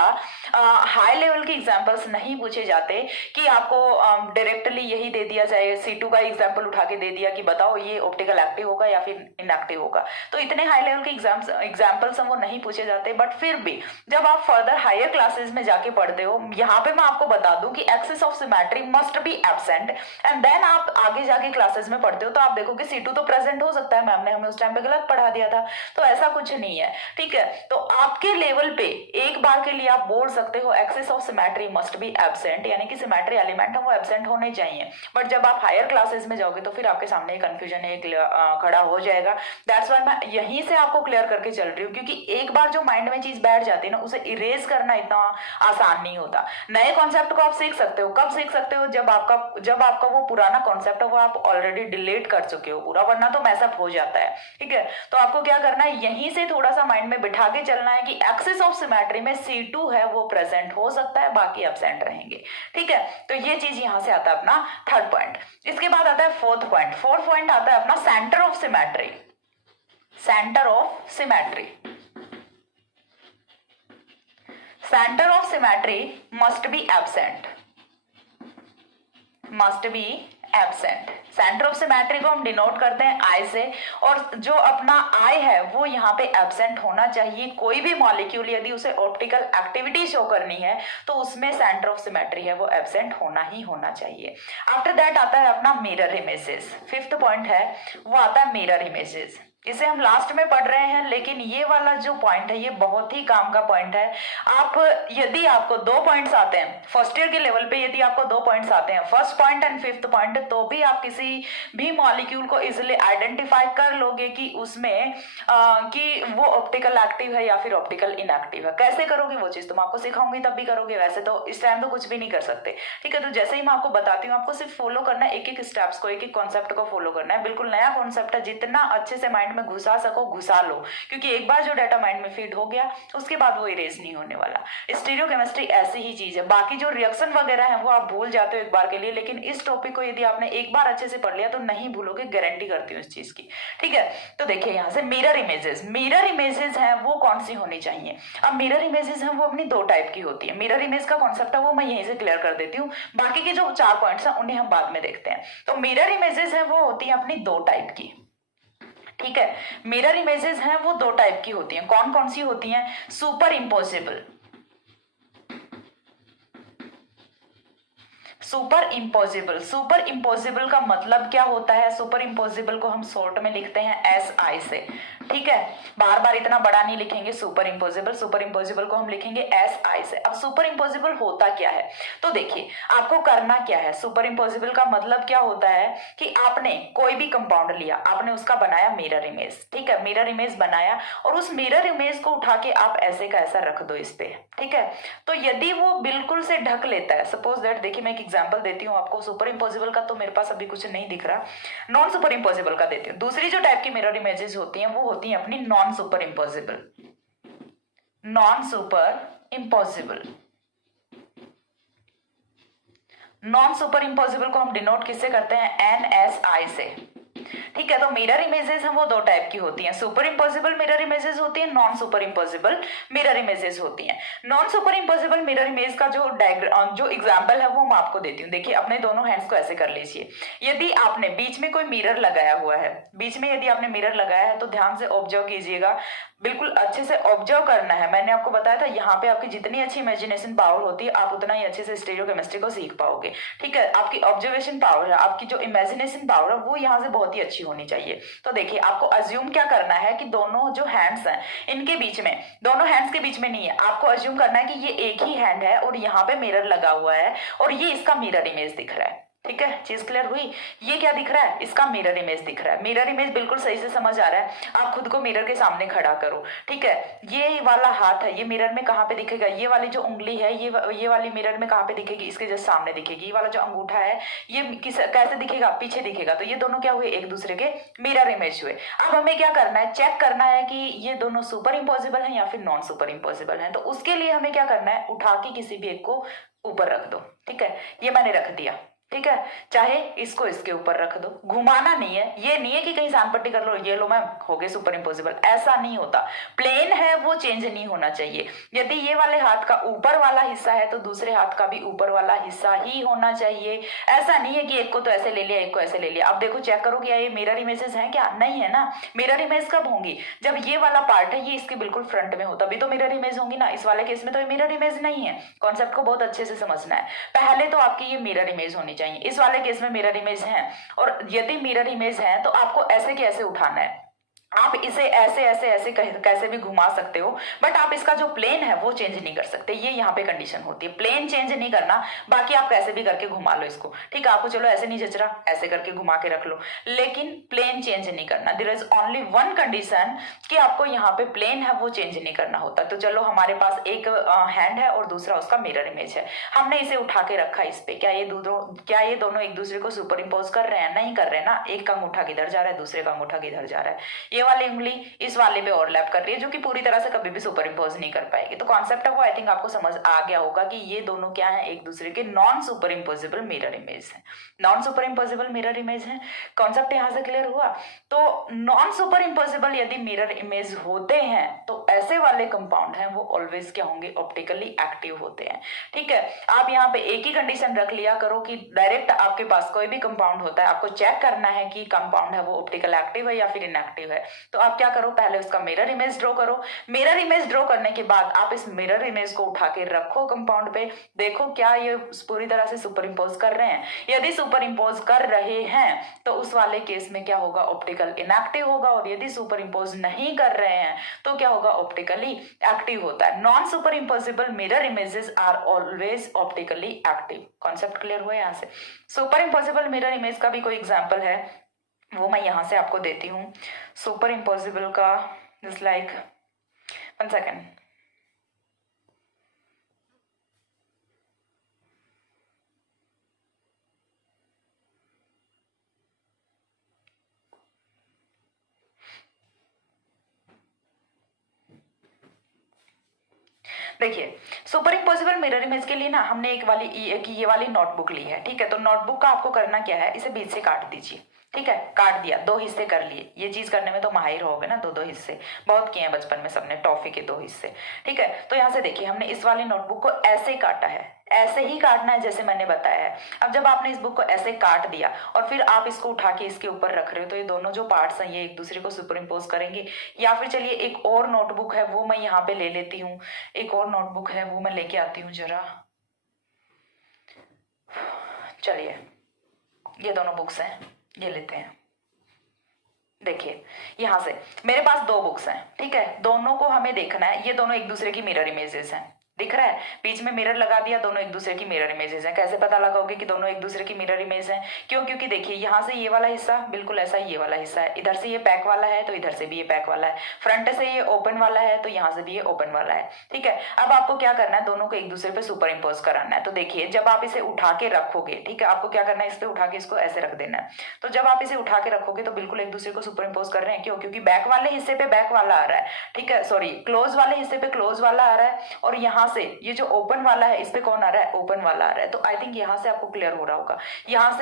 हाई लेवल के एग्जांपल्स नहीं पूछे जाते कि आपको डायरेक्टली यही दे दिया जाए, C2 का एग्जाम्पल उठा के दे दिया कि बताओ ये ऑप्टिकल एक्टिव होगा या फिर इनएक्टिव होगा। तो इतने हाई लेवल के एग्जाम्पल्स वो नहीं पूछे जाते। बट फिर भी जब आप फर्दर हायर क्लासेस में जाके पढ़ते हो, यहाँ पे मैं आपको बता दूं कि axis of symmetry must be absent, and then आप आगे जाके क्लासेस में पढ़ते हो तो आप देखो कि C2 तो प्रेजेंट हो सकता है, मैम ने हमें उस टाइम पे गलत पढ़ा दिया था। तो ऐसा कुछ नहीं है, ठीक है। तो आपके लेवल पे एक बार के लिए आप बोल सकते हो axis of symmetry must be absent, यानी कि सिमेट्री एलिमेंट है वो एब्सेंट होने चाहिए। बट जब आप हायर क्लासेस में जाओगे तो फिर आपके सामने कंफ्यूजन खड़ा हो जाएगा। दैट्स व्हाई मैं यहीं से आपको क्लियर करके चल रही हूँ, क्योंकि एक बार जो माइंड में चीज बैठ जाती है ना उसे इरेज करना इतना आसान नहीं होता। नए कॉन्सेप्ट को आप सीख सकते हो, कब सीख सकते हो, जब आपका वो पुराना कॉन्सेप्ट है वो आप ऑलरेडी डिलीट कर चुके हो पूरा, वरना तो मैसअप हो जाता है, ठीक है। तो आपको क्या करना है, यहीं से थोड़ा सा माइंड में बिठा के चलना है कि एक्सिस ऑफ सिमेट्री में C2 है वो प्रेजेंट हो सकता है, बाकी एब्सेंट रहेंगे, ठीक है। तो ये चीज यहां से आता है अपना थर्ड पॉइंट। इसके बाद आता है फोर्थ पॉइंट। फोर्थ पॉइंट आता है अपना centre of symmetry, centre of symmetry. Center of symmetry must be absent, must be absent। Centre of symmetry को हम डिनोट करते हैं I से, और जो अपना I है वो यहाँ पे एब्सेंट होना चाहिए। कोई भी मॉलिक्यूल यदि उसे ऑप्टिकल एक्टिविटी शो करनी है तो उसमें सेंटर ऑफ सिमेट्री है वो एब्सेंट होना ही होना चाहिए। आफ्टर दैट आता है अपना मिरर इमेजेस। फिफ्थ पॉइंट है वो आता है मिरर इमेजेस। इसे हम लास्ट में पढ़ रहे हैं, लेकिन ये वाला जो पॉइंट है ये बहुत ही काम का पॉइंट है। यदि आपको 2 पॉइंट्स आते हैं फर्स्ट ईयर के लेवल पे, यदि आपको 2 पॉइंट्स आते हैं, first point and fifth point, तो भी आप किसी भी मॉलिक्यूल को इजिली आइडेंटिफाई कर लोगे कि उसमें कि वो ऑप्टिकल एक्टिव है या फिर ऑप्टिकल इनएक्टिव है। कैसे करोगे वो चीज तो मैं आपको सिखाऊंगी तब भी करोगे, वैसे तो इस टाइम तो कुछ भी नहीं कर सकते, ठीक है। तो जैसे ही मैं आपको बताती हूँ आपको सिर्फ फॉलो करना है, एक एक स्टेप्स को, एक एक कॉन्सेप्ट को फॉलो करना है। बिल्कुल नया कॉन्सेप्ट है, जितना अच्छे से माइंड माइंड में घुसा सको घुसा लो, क्योंकि एक बार जो डाटा माइंड में फीड हो गया उसके बाद वो इरेज नहीं होने वाला। स्टीरियोकेमिस्ट्री ऐसी ही चीज है। बाकी जो रिएक्शन वगैरह है वो आप भूल जाते हो एक बार के लिए, लेकिन इस टॉपिक को यदि आपने एक बार अच्छे से पढ़ लिया तो नहीं भूलोगे, गारंटी करती हूँ इस चीज की। ठीक है, तो देखिए यहाँ से मिरर इमेजेस हैं वो कौन सी होनी चाहिए। अब मिरर इमेजेस हैं वो अपनी दो टाइप की होती है। मिरर इमेज का कॉन्सेप्ट है वो मैं यहीं से क्लियर कर देती हूँ, बाकी के जो 4 पॉइंट्स हैं उन्हें हम बाद में देखते हैं। तो मिरर इमेजेस हैं वो होती है अपनी दो टाइप की। ठीक है, मिरर इमेजेस हैं वो दो टाइप की होती हैं। कौन कौन सी होती हैं? सुपर इम्पोसिबल, सुपर इम्पोसिबल का मतलब क्या होता है? सुपर इम्पोसिबल को हम शॉर्ट में लिखते हैं SI से। ठीक है, बार बार इतना बड़ा नहीं लिखेंगे सुपर इम्पोसिबल को हम लिखेंगे SI से। अब सुपर इम्पोसिबल होता क्या है, तो देखिए आपको करना क्या है। सुपर इम्पोसिबल का मतलब क्या होता है कि आपने कोई भी कंपाउंड लिया, आपने उसका बनाया मिरर इमेज। ठीक है, मिरर इमेज बनाया और उस मिरर इमेज को उठा के आप ऐसे का ऐसा रख दो इस पे। ठीक है, तो यदि वो बिल्कुल से ढक लेता है, सपोज दैट, देखिए मैं एक एग्जांपल देती हूँ आपको। सुपर इम्पोसिबल का तो मेरे पास अभी कुछ नहीं दिख रहा, नॉन सुपर इम्पोसिबल का देती हूँ। दूसरी जो टाइप की मिरर इमेजेस होती हैं वो होती हैं अपनी non super impossible. Non super impossible को हम डिनोट किससे करते हैं? NSI से। ठीक है, तो मिरर इमेजेस हैं वो दो टाइप की होती हैं। सुपर इम्पोसिबल मिरर इमेजेस होती हैं, non super impossible mirror images होती हैं। Non super impossible mirror image का जो एग्जांपल है वो मैं आपको देती हूँ। देखिए अपने दोनों हैंड्स को ऐसे कर लीजिए। यदि आपने बीच में कोई मिरर लगाया हुआ है, बीच में यदि आपने मिरर लगाया है तो ध्यान से ऑब्जर्व कीजिएगा, बिल्कुल अच्छे से ऑब्जर्व करना है। मैंने आपको बताया था यहाँ पे आपकी जितनी अच्छी इमेजिनेशन पावर होती है आप उतना ही अच्छे से स्टीरियोकेमिस्ट्री को सीख पाओगे। ठीक है, आपकी ऑब्जर्वेशन पावर है, आपकी जो इमेजिनेशन पावर है वो यहाँ से बहुत ही अच्छी होनी चाहिए। तो देखिए आपको अज्यूम क्या करना है कि दोनों जो हैंड्स हैं इनके बीच में, दोनों हैंड्स के बीच में नहीं है, आपको अज्यूम करना है कि ये एक ही हैंड है और यहाँ पे मिरर लगा हुआ है और ये इसका मिरर इमेज दिख रहा है। ठीक है, चीज क्लियर हुई? ये क्या दिख रहा है? इसका मिरर इमेज दिख रहा है। मिरर इमेज बिल्कुल सही से समझ आ रहा है? आप खुद को मिरर के सामने खड़ा करो। ठीक है, ये वाला हाथ है, ये मिरर में कहाँ पे दिखेगा? ये वाली जो उंगली है ये वाली मिरर में कहाँ पे दिखेगी? इसके जस्ट सामने दिखेगी। ये वाला जो अंगूठा है ये कैसे दिखेगा? पीछे दिखेगा। तो ये दोनों क्या हुए? एक दूसरे के मिरर इमेज हुए। अब हमें क्या करना है? चेक करना है कि ये दोनों सुपर इम्पोसिबल है या फिर नॉन सुपर इम्पोसिबल है। तो उसके लिए हमें क्या करना है? उठा के किसी भी एक को ऊपर रख दो। ठीक है, ये मैंने रख दिया। ठीक है, चाहे इसको इसके ऊपर रख दो, घुमाना नहीं है। ये नहीं है कि कहीं सान पट्टी कर लो, ये लो मैम हो गए सुपर इम्पोसिबल, ऐसा नहीं होता। प्लेन है वो चेंज नहीं होना चाहिए। यदि ये वाले हाथ का ऊपर वाला हिस्सा है तो दूसरे हाथ का भी ऊपर वाला हिस्सा ही होना चाहिए। ऐसा नहीं है कि एक को तो ऐसे ले लिया एक को ऐसे ले लिया। अब देखो चेक करो क्या ये मिरर इमेजेस हैं क्या? नहीं है ना। मिरर इमेज कब होंगी? जब ये वाला पार्ट है ये इसके बिल्कुल फ्रंट में हो, तभी तो मिरर इमेज होंगी ना। इस वाले केस में तो मिरर इमेज नहीं है। कॉन्सेप्ट को बहुत अच्छे से समझना है। पहले तो आपकी ये मिरर इमेज होनी चाहिए। इस वाले केस में मिरर इमेज है, और यदि मिरर इमेज है तो आपको ऐसे कैसे उठाना है? आप इसे ऐसे ऐसे ऐसे कैसे भी घुमा सकते हो, बट आप इसका जो प्लेन है वो चेंज नहीं कर सकते। ये यहाँ पे कंडीशन होती है, प्लेन चेंज नहीं करना। बाकी आप कैसे भी करके घुमा लो इसको। ठीक है, आपको चलो ऐसे नहीं जच रहा, ऐसे करके घुमा के रख लो, लेकिन प्लेन चेंज नहीं करना। There is only one condition कि आपको यहाँ पे प्लेन है वो चेंज नहीं करना होता। तो चलो हमारे पास एक हैंड है और दूसरा उसका मिरर इमेज है, हमने इसे उठा के रखा इस पे। क्या ये दोनों एक दूसरे को सुपर इम्पोज कर रहे हैं? नहीं कर रहे ना। एक का अंगूठा किधर जा रहा है, दूसरे का अंगूठा किधर जा रहा है। ये वाली उंगली इस वाले पे ओवरलैप कर रही है, जो कि पूरी तरह से कभी भी सुपर इम्पोज नहीं कर पाएगी। तो कॉन्सेप्ट है वो आई थिंक आपको समझ आ गया होगा कि ये दोनों क्या है? एक दूसरे के non super imposable mirror image है। Non super imposable mirror image है। कॉन्सेप्ट यहां से क्लियर हुआ? तो नॉन सुपर इम्पोजिबल यदि मिरर इमेज होते हैं तो ऐसे वाले कंपाउंड हैं वो ऑलवेज क्या होंगे? ऑप्टिकली एक्टिव होते हैं। ठीक है, आप यहाँ पे एक ही कंडीशन रख लिया करो कि डायरेक्ट आपके पास कोई भी कंपाउंड होता है, आपको चेक करना है कि कंपाउंड है वो ऑप्टिकल एक्टिव है या फिर इनएक्टिव है। तो आप क्या करो? पहले उसका मिरर इमेज ड्रॉ करो। मिरर इमेज ड्रॉ करने के बाद आप इस मिरर इमेज को उठा के रखो कंपाउंड पे, देखो क्या ये पूरी तरह से सुपर इम्पोज कर रहे हैं। यदि सुपर इम्पोज कर रहे हैं तो उस वाले केस में क्या होगा? ऑप्टिकल इनएक्टिव होगा। और यदि सुपर इम्पोज नहीं कर रहे हैं तो क्या होगा? ऑप्टिकली एक्टिव होता है। Non super imposable mirror images are always optically active. Concept clear हुआ यहाँ से? सुपर इम्पोजिबल मिरर इमेज का भी कोई एग्जाम्पल है वो मैं यहां से आपको देती हूँ। सुपर इम्पोसिबल का जस्ट लाइक 1 सेकेंड। देखिए सुपर इम्पॉसिबल मिरर इमेज के लिए ना हमने ये वाली नोटबुक ली है, ठीक है। तो नोटबुक का आपको करना क्या है, इसे बीच से काट दीजिए, ठीक है। काट दिया, दो हिस्से कर लिए। ये चीज करने में तो माहिर होगे ना, दो दो हिस्से बहुत किए हैं बचपन में सबने, टॉफी के दो हिस्से, ठीक है। तो यहाँ से देखिए हमने इस वाली नोटबुक को ऐसे काटा है, ऐसे ही काटना है जैसे मैंने बताया है। अब जब आपने इस बुक को ऐसे काट दिया और फिर आप इसको उठा के इसके ऊपर रख रहे हो, तो ये दोनों जो पार्ट्स हैं ये एक दूसरे को सुपर इम्पोज करेंगे। या फिर चलिए एक और नोटबुक है वो मैं यहाँ पे ले लेती हूँ, एक और नोटबुक है वो मैं लेके आती हूँ जरा। चलिए ये दोनों बुक्स हैं, ये लेते हैं। देखिए यहां से मेरे पास दो बुक्स हैं, ठीक है। दोनों को हमें देखना है, ये दोनों एक दूसरे की मिरर इमेजेस हैं, दिख रहा है। बीच में मिरर लगा दिया, दोनों एक दूसरे की मिरर इमेजेस हैं। कैसे पता लगाओगे कि दोनों एक दूसरे की मिरर इमेज हैं? क्यों? क्योंकि देखिए यहाँ से ये वाला हिस्सा बिल्कुल ऐसा ये वाला हिस्सा है, इधर से ये पैक वाला है तो इधर से भी ये पैक वाला है, फ्रंट से ये ओपन वाला है तो यहाँ से भी ये ओपन वाला है, ठीक है। अब आपको क्या करना है, दोनों को एक दूसरे पे सुपर इम्पोज कराना है। तो देखिए जब आप इसे उठा के रखोगे, ठीक है, आपको क्या करना है, इस पे उठा के इसको ऐसे रख देना है। तो जब आप इसे उठा के रखोगे तो बिल्कुल एक दूसरे को सुपर इम्पोज कर रहे हैं। क्यों? क्योंकि बैक वाले हिस्से पे बैक वाला आ रहा है, ठीक है, सॉरी क्लोज वाले हिस्से पे क्लोज वाला आ रहा है, और यहाँ से ये जो ओपन वाला है इस पे कौन आ रहा है, ओपन वाला आ रहा है। तो आई थिंक यहाँ से आपको क्लियर हो रहा होगा। यहाँ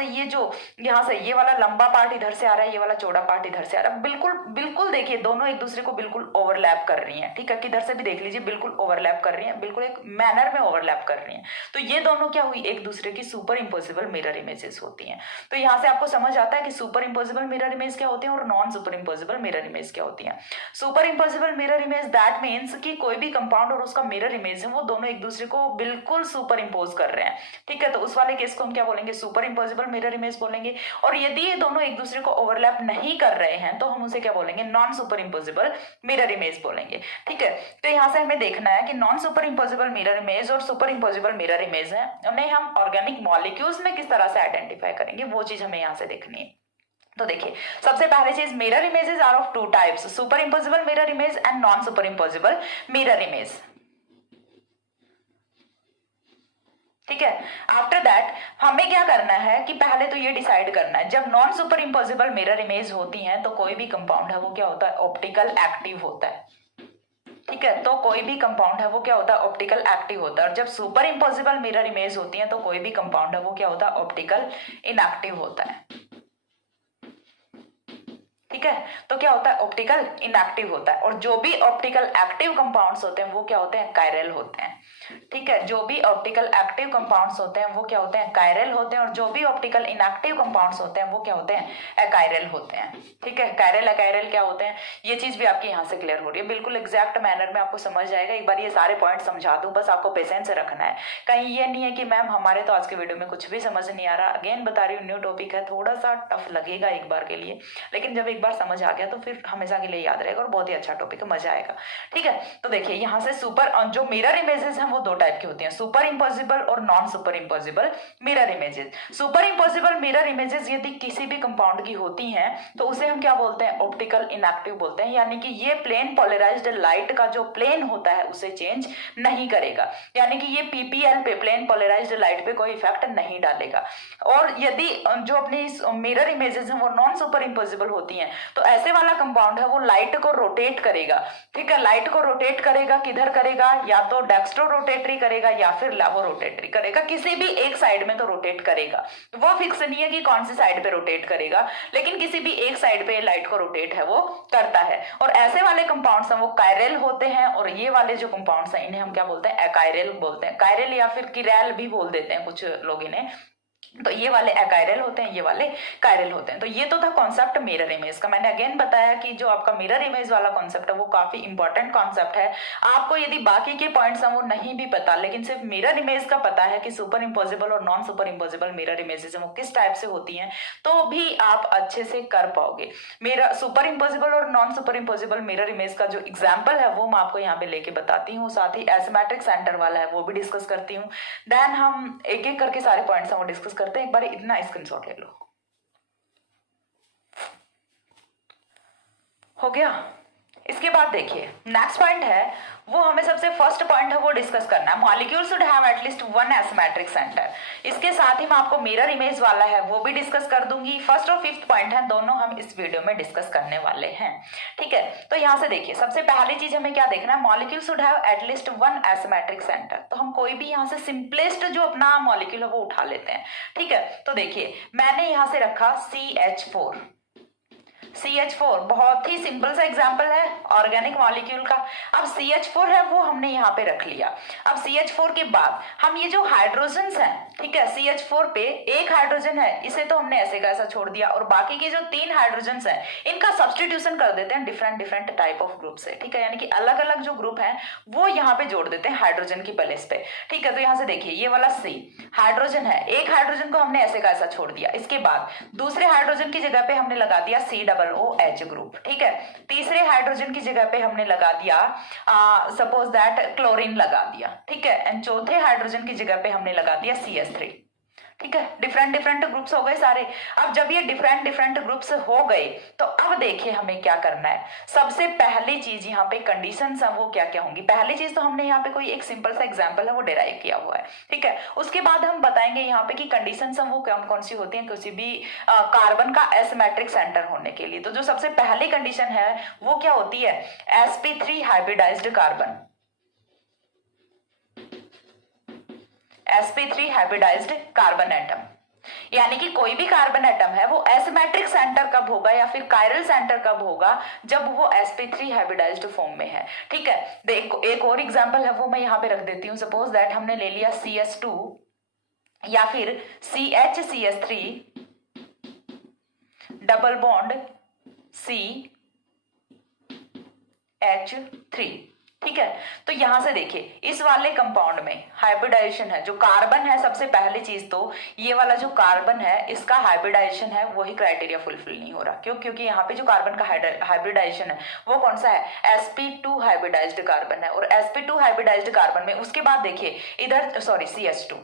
से ये वाला लंबा पार्ट इधर से आ रहा है, ये वाला चौड़ा पार्ट इधर से आ रहा है। बिल्कुल बिल्कुल देखिए दोनों एक दूसरे को बिल्कुल ओवरलैप कर रही हैं, ठीक है। किधर से भी देख लीजिए बिल्कुल ओवरलैप कर रही हैं, बिल्कुल एक मैनर में ओवरलैप कर रही हैं। तो ये दोनों क्या हुई, एक दूसरे की सुपर इम्पोसिबल मिरर इमेजेस होती हैं। तो यहाँ से आपको समझ आता है कि सुपर इम्पोसिबल मिरर इमेज क्या होती है और non super impossible mirror image क्या होती है। Super impossible mirror image that means कि कोई भी कंपाउंड और उसका मिरर इमेज है वो दोनों एक दूसरे को बिल्कुल सुपर इम्पोज कर रहे हैं, ठीक है। तो उस वाले केस को हम क्या बोलेंगे, सुपर इम्पोजिबल मिरर इमेज बोलेंगे। और यदि ये दोनों एक दूसरे को ओवरलैप नहीं कर रहे हैं तो हम उसे क्या बोलेंगे, non super imposable mirror image बोलेंगे, ठीक है। तो यहां से हमें देखना है कि non super imposable mirror image और सुपर इम्पोजिबल मिरर इमेज है, उन्हें हम ऑर्गेनिक मॉलिक्यूल्स में किस तरह से आइडेंटिफाई करेंगे, वो चीज हमें यहां से देखनी है। तो देखिए सबसे पहले चीज, mirror images are of two types, super imposable mirror image and non super imposable mirror image, ठीक है। आफ्टर दैट हमें क्या करना है कि पहले तो ये डिसाइड करना है, जब non super imposable mirror image होती हैं तो कोई भी कंपाउंड है वो क्या होता है, ऑप्टिकल एक्टिव होता है, ठीक है। तो कोई भी कंपाउंड है वो क्या होता है, ऑप्टिकल एक्टिव होता है। और जब सुपर इम्पोजिबल मिरर इमेज होती है तो कोई भी कंपाउंड है वो क्या होता है, ऑप्टिकल इनएक्टिव होता है, ठीक है। तो क्या होता है, ऑप्टिकल इनएक्टिव होता है। और जो भी ऑप्टिकल एक्टिव कंपाउंड्स होते हैं वो क्या होते हैं, कायरल होते हैं, ठीक है। जो भी ऑप्टिकल एक्टिव कंपाउंड्स होते हैं वो क्या होते हैं, कायरल होते हैं। और जो भी ऑप्टिकल इनएक्टिव कंपाउंड्स होते हैं वो क्या होते हैं, अकायरल होते हैं, ठीक है। कायरल अकायरल क्या होते हैं, ये चीज भी आपकी यहाँ से क्लियर हो रही है, बिल्कुल एग्जैक्ट मैनर में आपको समझ जाएगा। एक बार ये सारे पॉइंट समझा दूं, बस आपको पेशेंस से रखना है। कहीं ये नहीं है कि मैम हमारे तो आज के वीडियो में कुछ भी समझ नहीं आ रहा। अगेन बता रही हूँ, न्यू टॉपिक है, थोड़ा सा टफ लगेगा एक बार के लिए, लेकिन जब एक बार समझ आ गया तो फिर हमेशा के लिए याद रहेगा और बहुत ही अच्छा टॉपिक है, मजा आएगा, ठीक है। तो देखिए यहाँ से जो मिरर इमेजेस हैं वो दो टाइप की होती हैं, सुपर इम्पोजिबल और non super imposable mirror images. Super imposable mirror images यदि किसी भी कंपाउंड की होती हैं तो उसे हम क्या बोलते हैं, ऑप्टिकल इनएक्टिव बोलते हैं। यानी कि ये प्लेन पोलराइज्ड लाइट का जो प्लेन होता है उसे चेंज नहीं करेगा, यानी कि ये पीपीएल पे, प्लेन पोलराइज्ड लाइट पे कोई इफेक्ट नहीं डालेगा। और यदि जो अपनी मिरर इमेजेस हैं वो नॉन सुपर इम्पोजिबल होती हैं तो ऐसे वाला कंपाउंड है वो लाइट को रोटेट करेगा, ठीक है। लाइट को रोटेट करेगा, किधर करेगा, या तो डेक्स्ट्रो रोटेटरी करेगा या फिर लावो रोटेटरी करेगा, किसी भी एक साइड में तो रोटेट करेगा। वो फिक्स नहीं है कि कौन सी साइड पे रोटेट करेगा, लेकिन किसी भी एक साइड पे लाइट को रोटेट है वो करता है। और ऐसे वाले कंपाउंड्स हैं वो कायरल होते हैं, और ये वाले जो कंपाउंड्स हैं इन्हें हम क्या बोलते हैं, अकायरल बोलते हैं। कायरल या फिर किरैल भी बोल देते हैं कुछ लोग इन्हें। तो ये वाले अकायरल होते हैं, ये वाले कायरल होते हैं। तो ये तो था कॉन्सेप्ट मिरर इमेज का। मैंने अगेन बताया कि जो आपका मिरर इमेज वाला कॉन्सेप्ट है वो काफी इंपॉर्टेंट कॉन्सेप्ट है। आपको यदि बाकी के पॉइंट्स हैं वो नहीं भी पता, लेकिन सिर्फ मिरर इमेज का पता है कि सुपर इम्पोजिबल और non super imposable mirror images वो किस टाइप से होती हैं, तो भी आप अच्छे से कर पाओगे। मेरा सुपर इम्पोजिबल और non super imposable mirror image का जो एग्जाम्पल है वो मैं आपको यहाँ पे लेके बताती हूँ, साथ ही एसिमेट्रिक सेंटर वाला है वो भी डिस्कस करती हूँ। देन हम एक एक करके सारे पॉइंट्स हैं वो डिस्कस करते हैं। एक बार इतना स्क्रीनशॉट ले लो, हो गया। इसके बाद देखिए नेक्स्ट पॉइंट है, वो हमें सबसे फर्स्ट पॉइंट है वो डिस्कस करना है, molecule should have at least one asymmetric centre. इसके साथ ही मैं आपको मिरर इमेज वाला है वो भी डिस्कस कर दूंगी। फर्स्ट और फिफ्थ पॉइंट है दोनों हम इस वीडियो में डिस्कस करने वाले हैं, ठीक है। तो यहाँ से देखिए सबसे पहली चीज हमें क्या देखना है, molecule should have at least one asymmetric centre. तो हम कोई भी यहाँ से सिंपलेस्ट जो अपना मॉलिक्यूल है वो उठा लेते हैं, ठीक है। तो देखिए मैंने यहाँ से रखा CH4। CH4 बहुत ही सिंपल सा एग्जांपल है ऑर्गेनिक मॉलिक्यूल का। अब CH4 है वो हमने यहाँ पे रख लिया। अब CH4 के बाद हम ये जो हाइड्रोजन्स हैं, ठीक है, CH4 पे एक हाइड्रोजन है, इसे तो हमने ऐसे का ऐसा छोड़ दिया, और बाकी के जो 3 हाइड्रोजन्स हैं इनका सब्स्टिट्यूशन कर देते हैं different different type of group से, ठीक है। यानी कि अलग अलग जो ग्रुप हैं वो यहाँ पे जोड़ देते हैं हाइड्रोजन की प्लेस पे, ठीक है। तो यहाँ से देखिए ये वाला C हाइड्रोजन है, एक हाइड्रोजन को हमने ऐसे का ऐसा छोड़ दिया। इसके बाद दूसरे हाइड्रोजन की जगह पे हमने लगा दिया COOH ग्रुप, ठीक है। तीसरे हाइड्रोजन की जगह पे हमने लगा दिया सपोज दैट क्लोरीन लगा दिया, ठीक है। एंड चौथे हाइड्रोजन की जगह पे हमने लगा दिया CS3, ठीक है। डिफरेंट डिफरेंट ग्रुप्स हो गए सारे। अब जब ये डिफरेंट डिफरेंट ग्रुप्स हो गए तो अब देखिए हमें क्या करना है। सबसे पहली चीज यहाँ पे कंडीशंस हैं वो क्या क्या होंगी। पहली चीज तो हमने यहाँ पे कोई एक सिंपल सा एग्जांपल है वो डिराइव किया हुआ है, ठीक है। उसके बाद हम बताएंगे यहाँ पे कि कंडीशंस हैं वो कौन कौन सी होती हैं किसी भी कार्बन का एसिमेट्रिक सेंटर होने के लिए। तो जो सबसे पहली कंडीशन है वो क्या होती है, sp3 hybridised carbon, sp3 hybridised carbon atom. यानी कि कोई भी कार्बन एटम है वो एसिमेट्रिक सेंटर कब होगा या फिर कायरल सेंटर कब होगा, जब वो sp3 हाइब्रिडाइज्ड फॉर्म में है, ठीक है। देखो एक और एग्जांपल है वो मैं यहाँ पे रख देती हूँ। सपोज दैट हमने ले लिया CS2 या फिर CHCS3 डबल बॉन्ड CH3, ठीक है। तो यहां से देखिए इस वाले कंपाउंड में हाइब्रिडाइजेशन है, जो कार्बन है सबसे पहली चीज तो ये वाला जो कार्बन है इसका हाइब्रिडाइजेशन है वही क्राइटेरिया फुलफिल नहीं हो रहा। क्यों? क्योंकि यहाँ पे जो कार्बन का हाइब्रिडाइजेशन है वो कौन सा है, sp2 हाइब्रिडाइज्ड कार्बन है। और sp2 हाइब्रिडाइज्ड कार्बन में उसके बाद देखिए इधर सॉरी CH2,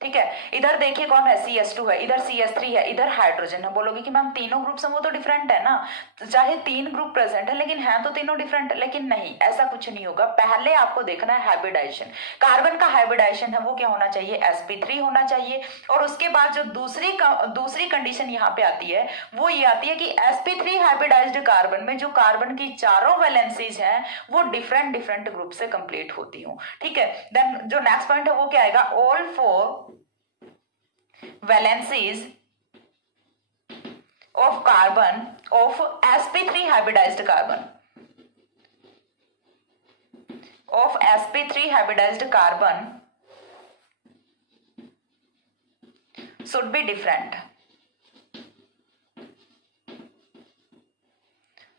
ठीक है। इधर देखिए कौन है, CS2 है, इधर CS3 है, इधर हाइड्रोजन है। बोलोगे कि मैम तीनों ग्रुप वो तो डिफरेंट है ना, चाहे 3 ग्रुप प्रेजेंट है लेकिन है तो तीनों डिफरेंट, लेकिन नहीं ऐसा कुछ नहीं होगा। पहले आपको देखना है हाइब्रिडाइजेशन, कार्बन का हाइब्रिडाइजेशन है वो क्या होना चाहिए, sp3 होना चाहिए। और उसके बाद जो दूसरी कंडीशन यहाँ पे आती है वो ये आती है कि sp3 हाइब्रिडाइज्ड कार्बन में जो कार्बन की चारों वैलेंसीज हैं वो डिफरेंट डिफरेंट ग्रुप से कंप्लीट होती हूँ, ठीक है। देन जो नेक्स्ट पॉइंट है वो क्या आएगा, all 4 valencies of carbon of sp3 hybridized carbon should be different,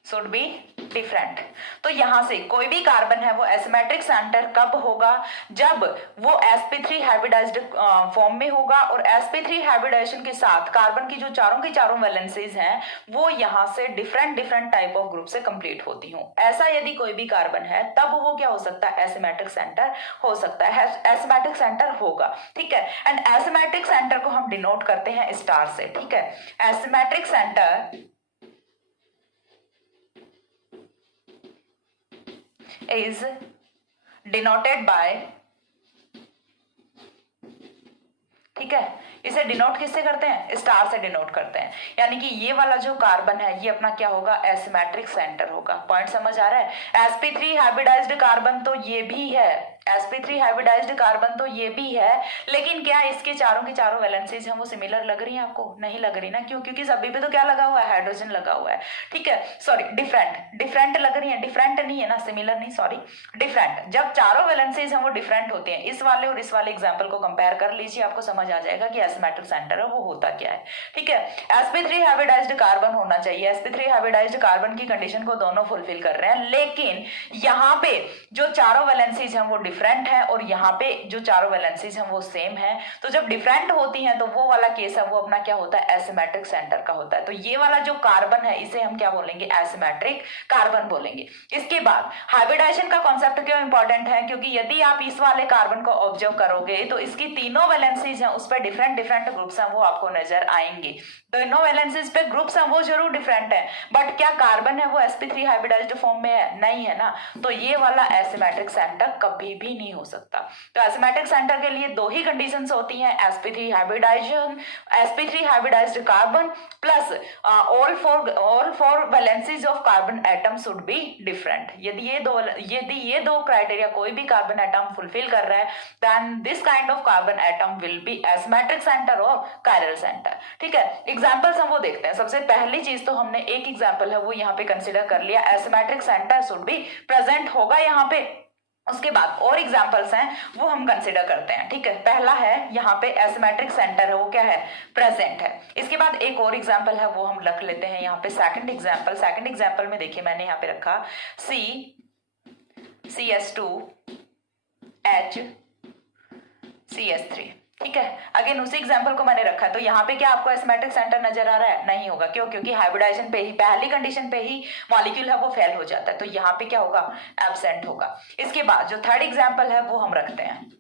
should be different. तो यहां से कोई भी कार्बन है वो एसिमेट्रिक सेंटर कब होगा, जब वो sp3 हाइब्रिडाइज्ड फॉर्म में होगा और sp3 हाइब्रिडाइजेशन के साथ कार्बन की जो चारों वैलेंसीज हैं वो यहां से different different type of group से कंप्लीट होती हूं। ऐसा यदि कोई भी कार्बन है तब वो क्या हो सकता है, एसिमेट्रिक सेंटर हो सकता है, एसिमेट्रिक सेंटर होगा, ठीक है। एंड एसिमेट्रिक सेंटर को हम डिनोट करते हैं स्टार से, ठीक है। Asymmetric centre is denoted by, ठीक है, इसे डिनोट किससे करते हैं, स्टार से डिनोट करते हैं। यानी कि ये वाला जो कार्बन है ये अपना क्या होगा, एसिमेट्रिक सेंटर होगा। पॉइंट समझ आ रहा है। sp3 हाइब्रिडाइज्ड कार्बन तो ये भी है, sp3 हाइब्रिडाइज्ड कार्बन तो ये भी है, लेकिन क्या इसके चारों की चारों वैलेंसीज हैं वो सिमिलर लग रही हैं आपको, नहीं लग रही ना। क्यों? क्योंकि सभी पे तो क्या लगा हुआ है, हाइड्रोजन लगा हुआ है, ठीक है। सॉरी डिफरेंट लग रही है, डिफरेंट नहीं है ना, सिमिलर नहीं, सॉरी डिफरेंट। जब चारों वैलेंसीज हैं वो डिफरेंट होते हैं। इस वाले और इस वाले एग्जाम्पल को कंपेयर कर लीजिए, आपको समझ आ जाएगा कि एसिमेट्रिक सेंटर है वो होता क्या है, ठीक है। sp3 हाइब्रिडाइज्ड कार्बन होना चाहिए, sp3 हाइब्रिडाइज्ड कार्बन की कंडीशन को दोनों फुलफिल कर रहे हैं, लेकिन यहाँ पे जो चारों वैलेंसीज हैं वो डिफरेंट है और यहाँ पे जो चारों वैलेंसीज हैं वो सेम है। तो जब डिफरेंट होती हैं तो वो वाला केस है वो अपना क्या होता है, एसिमेट्रिक सेंटर का होता है। तो ये वाला जो कार्बन है इसे हम क्या बोलेंगे, एसिमेट्रिक कार्बन बोलेंगे। इसके बाद हाइब्रिडाइजेशन का कॉन्सेप्ट क्यों इंपॉर्टेंट है, क्योंकि यदि आप इस वाले कार्बन को ऑब्जर्व करोगे तो इसकी तीनों वैलेंसीज हैं उस पर डिफरेंट डिफरेंट ग्रुप्स हैं वो आपको नजर आएंगे। तो नो वैलेंसीज पे ग्रुप्स हैं वो जरूर डिफरेंट है, बट क्या कार्बन है वो sp3 हाइब्रिडाइज्ड फॉर्म में है? नहीं है ना। तो ये वाला एसिमेट्रिक सेंटर कभी भी नहीं हो सकता। तो एसिमेट्रिक सेंटर के लिए दो ही कंडीशंस होती हैं, sp3 hybridisation, sp3 hybridised carbon plus all four valencies of carbon atom should be different. यदि ये दो क्राइटेरिया कोई भी कार्बन एटम फुलफिल कर रहा है, then this kind of carbon atom will be asymmetric centre और कायरल सेंटर। ठीक है, एग्जांपल्स हम वो देखते हैं। सबसे पहली चीज तो हमने एक एग्जांपल है वो यहाँ पे कंसिडर कर लिया, asymmetric centre should be present होगा यहाँ पे। उसके बाद और एग्जांपल्स हैं वो हम कंसिडर करते हैं। ठीक है, पहला है यहाँ पे एसिमेट्रिक सेंटर है वो क्या है? प्रेजेंट है। इसके बाद एक और एग्जांपल है वो हम रख लेते हैं यहाँ पे सेकंड एग्जांपल। सेकंड एग्जांपल में देखिए मैंने यहाँ पे रखा CS2H, ठीक है। अगेन उसी एग्जांपल को मैंने रखा है, तो यहाँ पे क्या आपको एसिमेट्रिक सेंटर नजर आ रहा है? नहीं होगा। क्यों? क्योंकि हाइब्रिडाइजेशन पे ही, पहली कंडीशन पे ही मॉलिक्यूल है वो फेल हो जाता है, तो यहाँ पे क्या होगा? एब्सेंट होगा। इसके बाद जो थर्ड एग्जांपल है वो हम रखते हैं।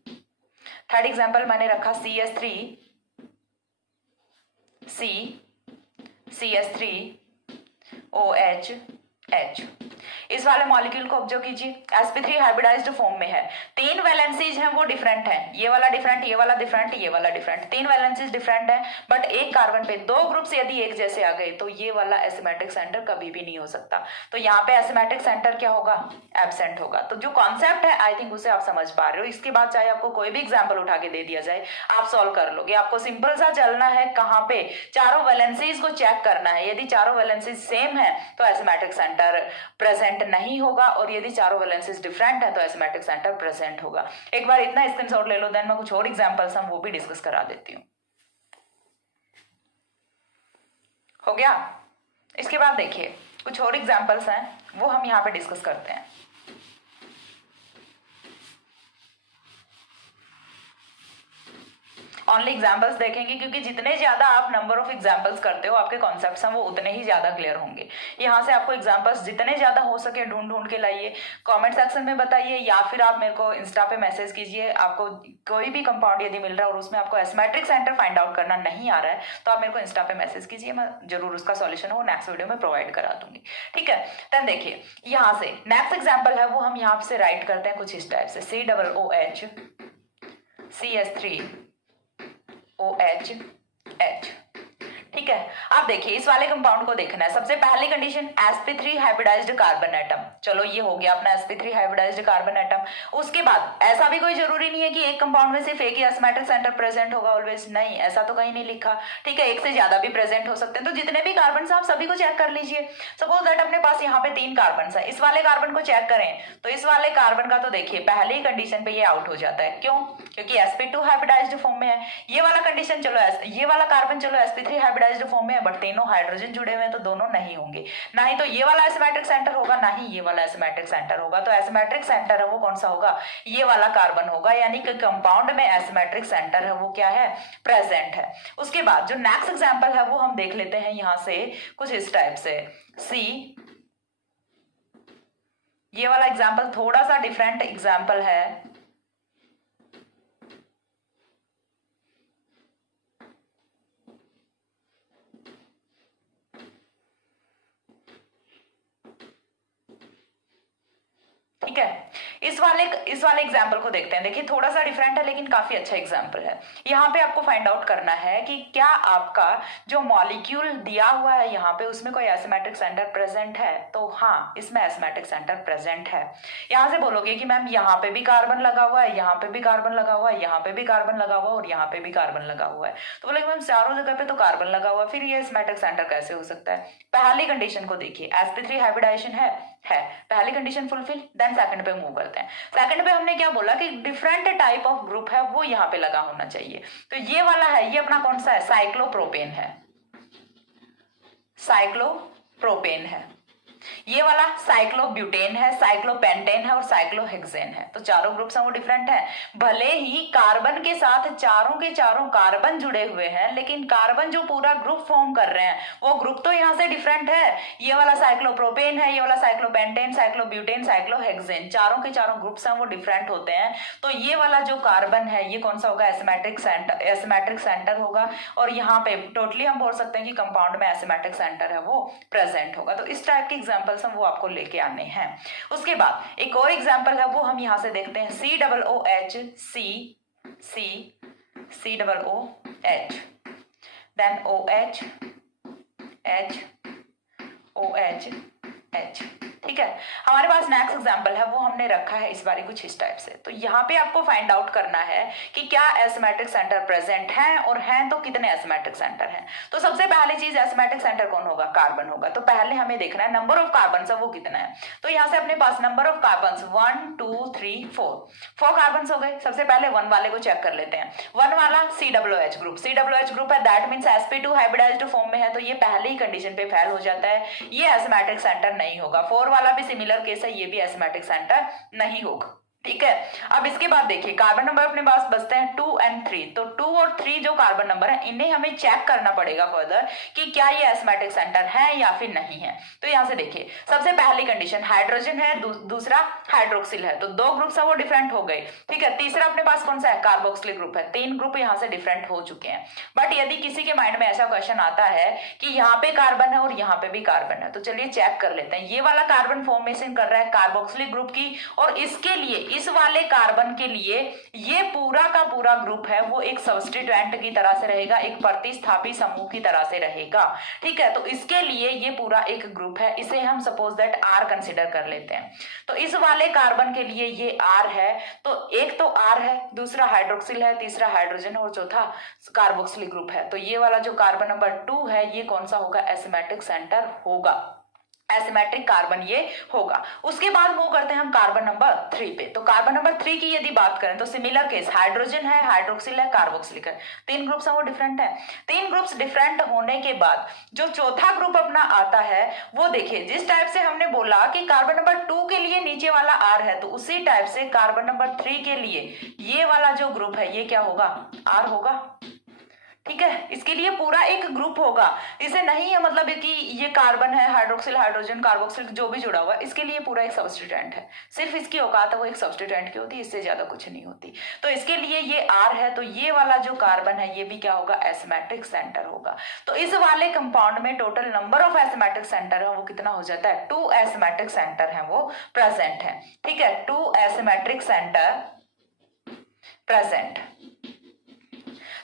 थर्ड एग्जांपल मैंने रखा CS3OH। इस वाले मॉलिक्यूल को ऑब्जर्व कीजिए, sp3 हाइब्रिडाइज्ड फॉर्म में है। तीन वैलेंसीज हैं वो डिफरेंट हैं, ये वाला डिफरेंट, ये वाला डिफरेंट, ये वाला डिफरेंट, तीन वैलेंसीज डिफरेंट है, बट एक कार्बन पे दो ग्रुप्स यदि एक जैसे आ गए तो ये वाला एसिमेट्रिक सेंटर कभी भी नहीं हो सकता। तो यहाँ पे एसिमेट्रिक सेंटर क्या होगा? एब्सेंट होगा। तो जो कॉन्सेप्ट है आई थिंक उसे आप समझ पा रहे हो। इसके बाद चाहे आपको कोई भी एग्जाम्पल उठा के दे दिया जाए, आप सॉल्व कर लोगे। आपको सिंपल सा चलना है, कहाँ पे? चारों वैलेंसीज को चेक करना है। यदि चारों वैलेंसीज सेम है तो एसिमेट्रिक सेंटर प्रेजेंट नहीं होगा, और यदि चारों वैलेंसीज डिफरेंट है तो एसिमेट्रिक सेंटर प्रेजेंट होगा। एक बार इतना स्क्रीनशॉट ले लो, देन मैं कुछ और एग्जांपल्स हम वो भी डिस्कस करा देती हूँ। हो गया? इसके बाद देखिए कुछ और एग्जांपल्स हैं वो हम यहाँ पे डिस्कस करते हैं। ओनली एग्जाम्पल्स देखेंगे, क्योंकि जितने ज्यादा आप नंबर ऑफ एग्जाम्पल्स करते हो आपके कॉन्सेप्ट्स हैं वो उतने ही ज्यादा क्लियर होंगे। यहाँ से आपको एग्जाम्पल्स जितने ज्यादा हो सके ढूंढ ढूंढ के लाइए, कमेंट सेक्शन में बताइए, या फिर आप मेरे को इंस्टा पे मैसेज कीजिए। आपको कोई भी कंपाउंड यदि मिल रहा है और उसमें आपको एसिमेट्रिक सेंटर फाइंड आउट करना नहीं आ रहा है तो आप मेरे को इंस्टा पे मैसेज कीजिए, मैं जरूर उसका सॉल्यूशन वो नेक्स्ट वीडियो में प्रोवाइड करा दूंगी। ठीक है, देन देखिए यहाँ से नेक्स्ट एग्जाम्पल है वो हम यहाँ से राइट करते हैं कुछ इस टाइप से, COOH CS3OH। ठीक है, आप देखिए इस वाले कंपाउंड को देखना है। सबसे पहली condition sp3 hybridised carbon atom, चलो ये हो गया अपना sp3 हाइब्रिडाइज्ड कार्बन एटम। उसके बाद ऐसा भी कोई जरूरी नहीं है कि एक कंपाउंड में सिर्फ एक ही एसिमेट्रिक सेंटर प्रेजेंट होगा ऑलवेज, नहीं, ऐसा तो कहीं नहीं लिखा। ठीक है, एक से ज्यादा भी प्रेजेंट हो सकते हैं। तो जितने भी कार्बन आप सभी को चेक कर लीजिए। सपोज दैट अपने पास यहाँ पे 3 कार्बन है, इस वाले कार्बन को चेक करें तो इस वाले कार्बन का तो देखिए पहली कंडीशन पे ये आउट हो जाता है। क्यों? क्योंकि sp2 हाइब्रिडाइज्ड फॉर्म में है। ये वाला कंडीशन चलो, ये वाला कार्बन चलो sp3 हाइब्रिडाइज्ड फॉर्म में है, बट तीनों हाइड्रोजन जुड़े हुए हैं तो दोनों नहीं होंगे। ना ही तो ये वाला एसिमेट्रिक सेंटर होगा, ना ही ये वाला एसिमेट्रिक सेंटर होगा। तो एसिमेट्रिक सेंटर है वो कौन सा होगा? ये वाला कार्बन होगा, यानी कि कंपाउंड में एसिमेट्रिक सेंटर है वो क्या है? प्रेजेंट है। उसके बाद जो नेक्स्ट एग्जांपल है वो हम देख लेते हैं यहां से कुछ इस टाइप से, ये वाला एग्जांपल थोड़ा सा डिफरेंट एग्जांपल है। ठीक है, इस वाले एग्जाम्पल को देखते हैं। देखिए थोड़ा सा डिफरेंट है लेकिन काफी अच्छा एग्जाम्पल है। यहाँ पे आपको फाइंड आउट करना है कि क्या आपका जो मॉलिक्यूल दिया हुआ है यहाँ पे उसमें कोई एसिमेट्रिक सेंटर प्रेजेंट है। तो हाँ, इसमें एसिमेट्रिक सेंटर प्रेजेंट है। यहाँ से बोलोगे कि मैम यहाँ पे भी कार्बन लगा हुआ है, यहाँ पे भी कार्बन लगा हुआ है, यहाँ पे भी कार्बन लगा हुआ है और यहाँ पे भी कार्बन लगा हुआ है। तो बोलोगे मैम चारों जगह पे तो कार्बन लगा हुआ है, फिर ये एसिमेट्रिक सेंटर कैसे हो सकता है? पहली कंडीशन को देखिए, sp3 हाइब्रिडाइजेशन है, पहली कंडीशन फुलफिल। देन सेकंड पे मूव करते हैं। सेकंड पे हमने क्या बोला कि डिफरेंट टाइप ऑफ ग्रुप है वो यहाँ पे लगा होना चाहिए। तो ये वाला है, ये अपना कौन सा है? साइक्लोप्रोपेन है, साइक्लोप्रोपेन है। ये वाला साइक्लोब्यूटेन है, साइक्लोपेंटेन है और साइक्लोहेक्सेन है। तो चारों ग्रुप्स हैं वो डिफरेंट है। भले ही कार्बन के साथ चारों के चारों कार्बन जुड़े हुए हैं, लेकिन कार्बन जो पूरा ग्रुप फॉर्म कर रहे हैं वो ग्रुप तो यहाँ से डिफरेंट है। ये वाला साइक्लोप्रोपेन है, ये वाला साइक्लोपेंटेन, साइक्लोब्यूटेन, साइक्लोहेक्सेन, चारों के चारों ग्रुप्स हैं वो डिफरेंट होते हैं। तो ये वाला जो कार्बन है ये कौन सा होगा? एसिमेट्रिक सेंटर होगा। और यहाँ पे टोटली हम बोल सकते हैं कि कंपाउंड में एसिमेट्रिक सेंटर है वो प्रेजेंट होगा। तो इस टाइप के एग्जांपल्स हम वो आपको लेके आने हैं। उसके बाद एक और एग्जांपल है वो हम यहां से देखते हैं, COOH, COOH, then OH, H, OH, H। ठीक है, हमारे पास नेक्स्ट एग्जांपल है वो हमने रखा है इस बारी कुछ इस टाइप से। तो यहाँ पे आपको फाइंड आउट करना है कि क्या एसिमेट्रिक सेंटर प्रेजेंट हैं, और हैं तो कितने एसिमेट्रिक सेंटर हैं। तो सबसे पहली चीज, एसिमेट्रिक सेंटर कौन होगा? कार्बन होगा। तो पहले हमें देखना है नंबर ऑफ कार्बन वो कितना है। तो यहाँ से अपने पास नंबर ऑफ कार्बन 1 2 3 4 कार्बन हो गए। सबसे पहले 1 वाले को चेक कर लेते हैं। 1 वाला COOH ग्रुप है, that means sp2 hybridised form में है, तो ये पहले ही कंडीशन पे फेल हो जाता है, ये एसिमेट्रिक सेंटर नहीं होगा। 4 वाला भी सिमिलर केस है, ये भी एसिमेट्रिक सेंटर नहीं होगा। ठीक है, अब इसके बाद देखिए कार्बन नंबर अपने पास बचते हैं 2 और 3। तो 2 और 3 जो कार्बन नंबर है इन्हें हमें चेक करना पड़ेगा फर्दर कि क्या ये एसिमेट्रिक सेंटर है या फिर नहीं है। तो यहां से देखिए सबसे पहली कंडीशन हाइड्रोजन है, दूसरा हाइड्रोक्सिल है, तो 2 ग्रुप वो डिफरेंट हो गए। ठीक है, तीसरा अपने पास कौन सा है? कार्बोक्सिलिक ग्रुप है। 3 ग्रुप यहाँ से डिफरेंट हो चुके हैं। बट यदि किसी के माइंड में ऐसा क्वेश्चन आता है कि यहाँ पे कार्बन है और यहाँ पे भी कार्बन है, तो चलिए चेक कर लेते हैं। ये वाला कार्बन फॉर्मेशन कर रहा है कार्बोक्सिलिक ग्रुप की, और इसके लिए इस वाले कार्बन के लिए ये पूरा का पूरा ग्रुप है वो एक सब्स्टिट्यूएंट की तरह से रहेगा, एक प्रतिस्थापी समूह की तरह से रहेगा। ठीक है, तो इसके लिए ये पूरा एक ग्रुप है, इसे हम सपोज दैट R कंसीडर कर लेते हैं। तो इस वाले कार्बन के लिए ये R है, तो एक तो R है, दूसरा हाइड्रोक्सिल है, तीसरा हाइड्रोजन और चौथा कार्बोक्सिलिक ग्रुप है। तो ये वाला जो कार्बन नंबर 2 है ये कौन सा होगा? एसिमेट्रिक सेंटर होगा, एसिमेट्रिक कार्बन ये होगा। उसके बाद मूव करते हैं हम कार्बन नंबर 3 पे। तो कार्बन नंबर 3 की यदि बात करें तो सिमिलर केस, हाइड्रोजन है, हाइड्रोक्सिल है, कार्बोक्सिलिक है, 3 ग्रुप्स हैं वो डिफरेंट है। 3 ग्रुप्स डिफरेंट होने के बाद जो चौथा ग्रुप अपना आता है वो देखिए, जिस टाइप से हमने बोला कि कार्बन नंबर 2 के लिए नीचे वाला R है, तो उसी टाइप से कार्बन नंबर 3 के लिए ये वाला जो ग्रुप है ये क्या होगा? R होगा। ठीक है, इसके लिए पूरा एक ग्रुप होगा, इसे नहीं है मतलब कि ये कार्बन है, हाइड्रोक्सिल, हाइड्रोजन, कार्बोक्सिल जो भी जुड़ा हुआ है, इसके लिए पूरा एक सब्स्टिट्यूएंट है। सिर्फ इसकी औकात है वो एक सब्स्टिट्यूएंट की होती है, इससे ज्यादा कुछ नहीं होती। तो इसके लिए ये R है, तो ये वाला जो कार्बन है ये भी क्या होगा? एसिमेट्रिक सेंटर होगा। तो इस वाले कंपाउंड में total number of asymmetric centre है वो कितना हो जाता है? 2 एसिमेट्रिक सेंटर है वो प्रेजेंट है। ठीक है, 2 एसिमेट्रिक सेंटर प्रेजेंट।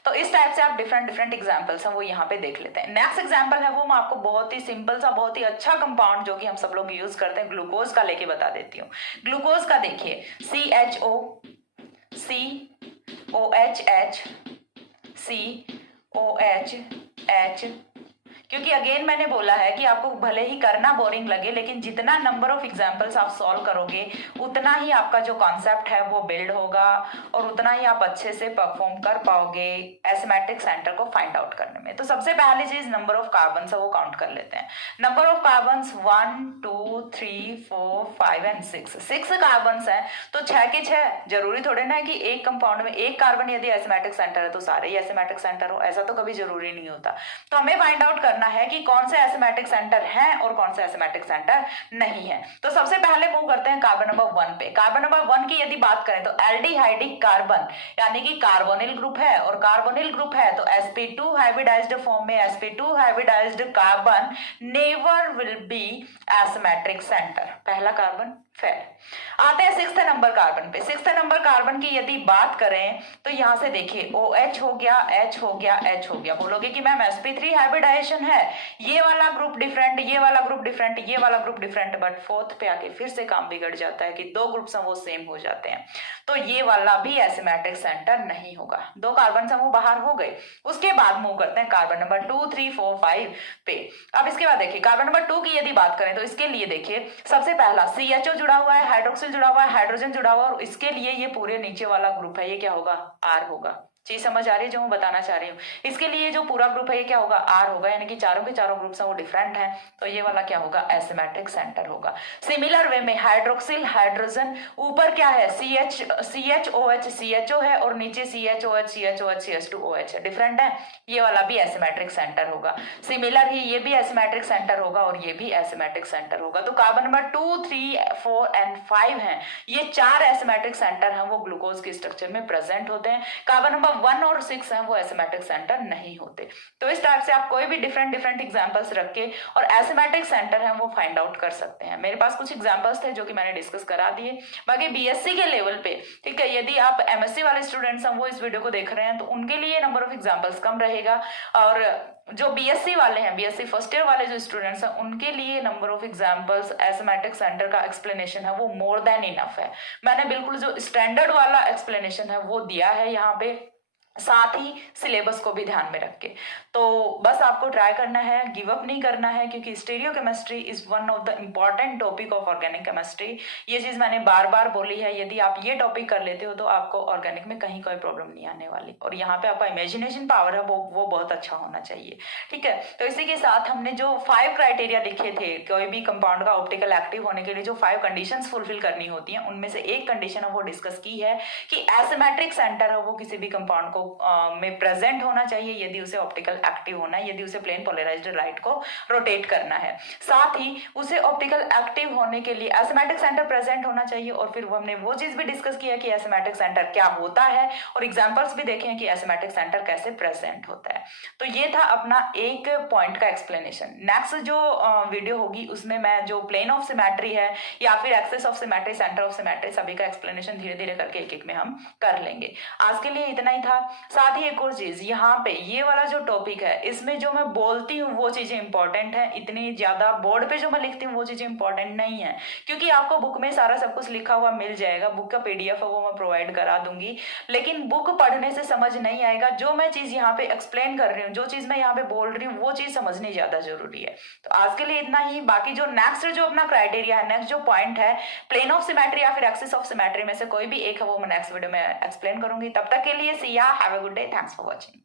तो इस टाइप से आप डिफरेंट एग्जांपल्स हैं वो यहाँ पे देख लेते हैं। नेक्स्ट एग्जांपल है वो मैं आपको बहुत ही सिंपल सा, बहुत ही अच्छा कंपाउंड जो कि हम सब लोग यूज करते हैं, ग्लूकोज का लेके बता देती हूँ। ग्लूकोज का देखिए CHO, COHH, COHH, क्योंकि अगेन मैंने बोला है कि आपको भले ही करना बोरिंग लगे, लेकिन जितना नंबर ऑफ एग्जांपल्स आप सॉल्व करोगे उतना ही आपका जो कॉन्सेप्ट है वो बिल्ड होगा और उतना ही आप अच्छे से परफॉर्म कर पाओगे एसिमेट्रिक सेंटर को फाइंड आउट करने में। तो सबसे पहली चीज नंबर ऑफ कार्बन है वो काउंट कर लेते हैं। Number of carbon 1 2 3 4 5 and 6 carbon है, तो 6 के 6 जरूरी थोड़े ना है कि एक कंपाउंड में एक कार्बन यदि एसिमेट्रिक सेंटर है तो सारे ही एसिमेट्रिक सेंटर हो, ऐसा तो कभी जरूरी नहीं होता। तो हमें फाइंड आउट करना है कि कौन से एसिमेट्रिक सेंटर हैं और कौन से एसिमेट्रिक सेंटर नहीं है। तो सबसे पहले मूव करते हैं कार्बन नंबर 1 पे। कार्बन नंबर 1 की यदि बात करें तो एल्डिहाइडिक कार्बन यानी कि कार्बोनिल ग्रुप है, और कार्बोनिल ग्रुप है तो sp2 हाइब्रिडाइज्ड फॉर्म में sp2 hybridised carbon never will be asymmetric centre. पहला कार्बन फेल। आते हैं 6th नंबर कार्बन पे। 6th नंबर कार्बन की यदि बात करें तो यहां से देखिए OH हो गया, H हो गया, H हो गया। बोलोगे कि मैम sp3 हाइब्रिडाइजेशन है, ये वाला ग्रुप डिफरेंट, ये वाला ग्रुप डिफरेंट, ये वाला ग्रुप डिफरेंट, बट 4th पे आके फिर से काम बिगड़ जाता है कि 2 ग्रुप्स हैं वो सेम हो जाते हैं, तो ये वाला भी एसिमेट्रिक सेंटर नहीं होगा। 2 कार्बन हैं वो बाहर हो गए। उसके बाद मूव करते हैं कार्बन नंबर 2 3 4 5 पे। अब इसके बाद देखिए कार्बन नंबर 2 की यदि बात करें तो इसके लिए देखिए सबसे पहला CHO जुड़ा हुआ है, हाइड्रोक्सिल जुड़ा हुआ है, हाइड्रोजन जुड़ा हुआ है, और इसके लिए ये पूरे नीचे वाला ग्रुप है ये क्या होगा? R होगा। चीज समझ आ रही है जो मैं बताना चाह रही हूँ। इसके लिए जो पूरा ग्रुप है ये क्या होगा, आर होगा, यानी कि चारों के चारों ग्रुप्स हैं वो डिफरेंट हैं, तो ये वाला क्या होगा, एसिमेट्रिक सेंटर होगा। सिमिलर वे में हाइड्रोक्सिल हाइड्रोजन, ऊपर क्या है CH CHO है और नीचे CHOH CH2OH है, डिफरेंट है, ये वाला भी एसिमेट्रिक सेंटर होगा। सिमिलर ही ये भी एसिमेट्रिक सेंटर होगा और ये भी एसिमेट्रिक सेंटर होगा। तो कार्बन नंबर 2, 3, 4 एंड 5 हैं, ये 4 एसिमेट्रिक सेंटर हैं वो ग्लूकोज के स्ट्रक्चर में प्रेजेंट होते हैं। कार्बन नंबर 1 और 6 हैं वो एसिमेट्रिक सेंटर नहीं होते। तो इस टाइप से आप कोई भी डिफरेंट एग्जांपल्स रख के और एसिमेट्रिक सेंटर हैं वो फाइंड आउट कर सकते हैं। मेरे पास कुछ एग्जांपल्स थे जो कि मैंने डिस्कस करा दिए। बाकी बीएससी के लेवल पे, ठीक है, यदि आप एमएससी वाले स्टूडेंट्स हैं वो इस वीडियो को देख रहे हैं तो उनके लिए नंबर ऑफ एग्जांपल्स कम रहेगा, और जो बीएससी वाले हैं, बीएससी फर्स्ट ईयर वाले जो स्टूडेंट्स हैं उनके लिए number of examples asymmetric centre का एक्सप्लेनेशन है वो मोर देन इनफ है। मैंने बिल्कुल जो स्टैंडर्ड वाला एक्सप्लेनेशन है वो दिया है यहाँ पे, साथ ही सिलेबस को भी ध्यान में रख के। तो बस आपको ट्राई करना है, गिव अप नहीं करना है, क्योंकि stereochemistry is one of the important topic of organic chemistry. ये चीज मैंने बार बार बोली है, यदि आप ये टॉपिक कर लेते हो तो आपको ऑर्गेनिक में कहीं कोई प्रॉब्लम नहीं आने वाली, और यहाँ पे आपका इमेजिनेशन पावर है वो बहुत अच्छा होना चाहिए, ठीक है। तो इसी के साथ हमने जो 5 क्राइटेरिया लिखे थे कोई भी कंपाउंड का ऑप्टिकल एक्टिव होने के लिए, जो 5 कंडीशंस फुलफिल करनी होती हैं, उनमें से एक कंडीशन है वो डिस्कस की है कि एसिमेट्रिक सेंटर है वो किसी भी कंपाउंड को में प्रेजेंट होना चाहिए यदि उसे ऑप्टिकल एक्टिव होना है, यदि उसे प्लेन पोलराइज्ड लाइट को रोटेट करना है। साथ ही उसे ऑप्टिकल एक्टिव होने के लिए एसिमेट्रिक सेंटर प्रेजेंट होना चाहिए, और फिर हमने वो चीज भी डिस्कस किया कि एसिमेट्रिक सेंटर क्या होता है, और एग्जांपल्स भी देखे हैं कि एसिमेट्रिक सेंटर कैसे प्रेजेंट होता है। तो ये था अपना एक पॉइंट का एक्सप्लेनेशन। नेक्स्ट जो वीडियो होगी उसमें मैं जो प्लेन ऑफ सिमेट्री है या फिर axis of symmetry, centre of symmetry, सभी का एक्सप्लेनेशन धीरे धीरे करके एक एक में हम कर लेंगे। आज के लिए इतना ही था। साथ ही एक और चीज, यहाँ पे ये वाला जो टॉपिक है इसमें जो मैं बोलती हूँ वो चीजें इंपॉर्टेंट है, इतनी ज्यादा बोर्ड पे जो मैं लिखती हूँ वो चीजें इंपॉर्टेंट नहीं है, क्योंकि आपको बुक में सारा सब कुछ लिखा हुआ मिल जाएगा। बुक का PDF है वो मैं प्रोवाइड करा दूंगी, लेकिन बुक पढ़ने से समझ नहीं आएगा। जो मैं चीज यहाँ पे एक्सप्लेन कर रही हूँ, जो चीज मैं यहाँ पे बोल रही हूँ, वो चीज समझनी ज्यादा जरूरी है। तो आज के लिए इतना ही। बाकी जो नेक्स्ट जो अपना क्राइटेरिया है, नेक्स्ट जो पॉइंट है, प्लेन ऑफ सिमेट्री या फिर एक्सिस ऑफ सिमेट्री में से कोई भी एक है वो मैं नेक्स्ट वीडियो में एक्सप्लेन करूंगी। तब तक के लिए सी या, have a good day, thanks for watching.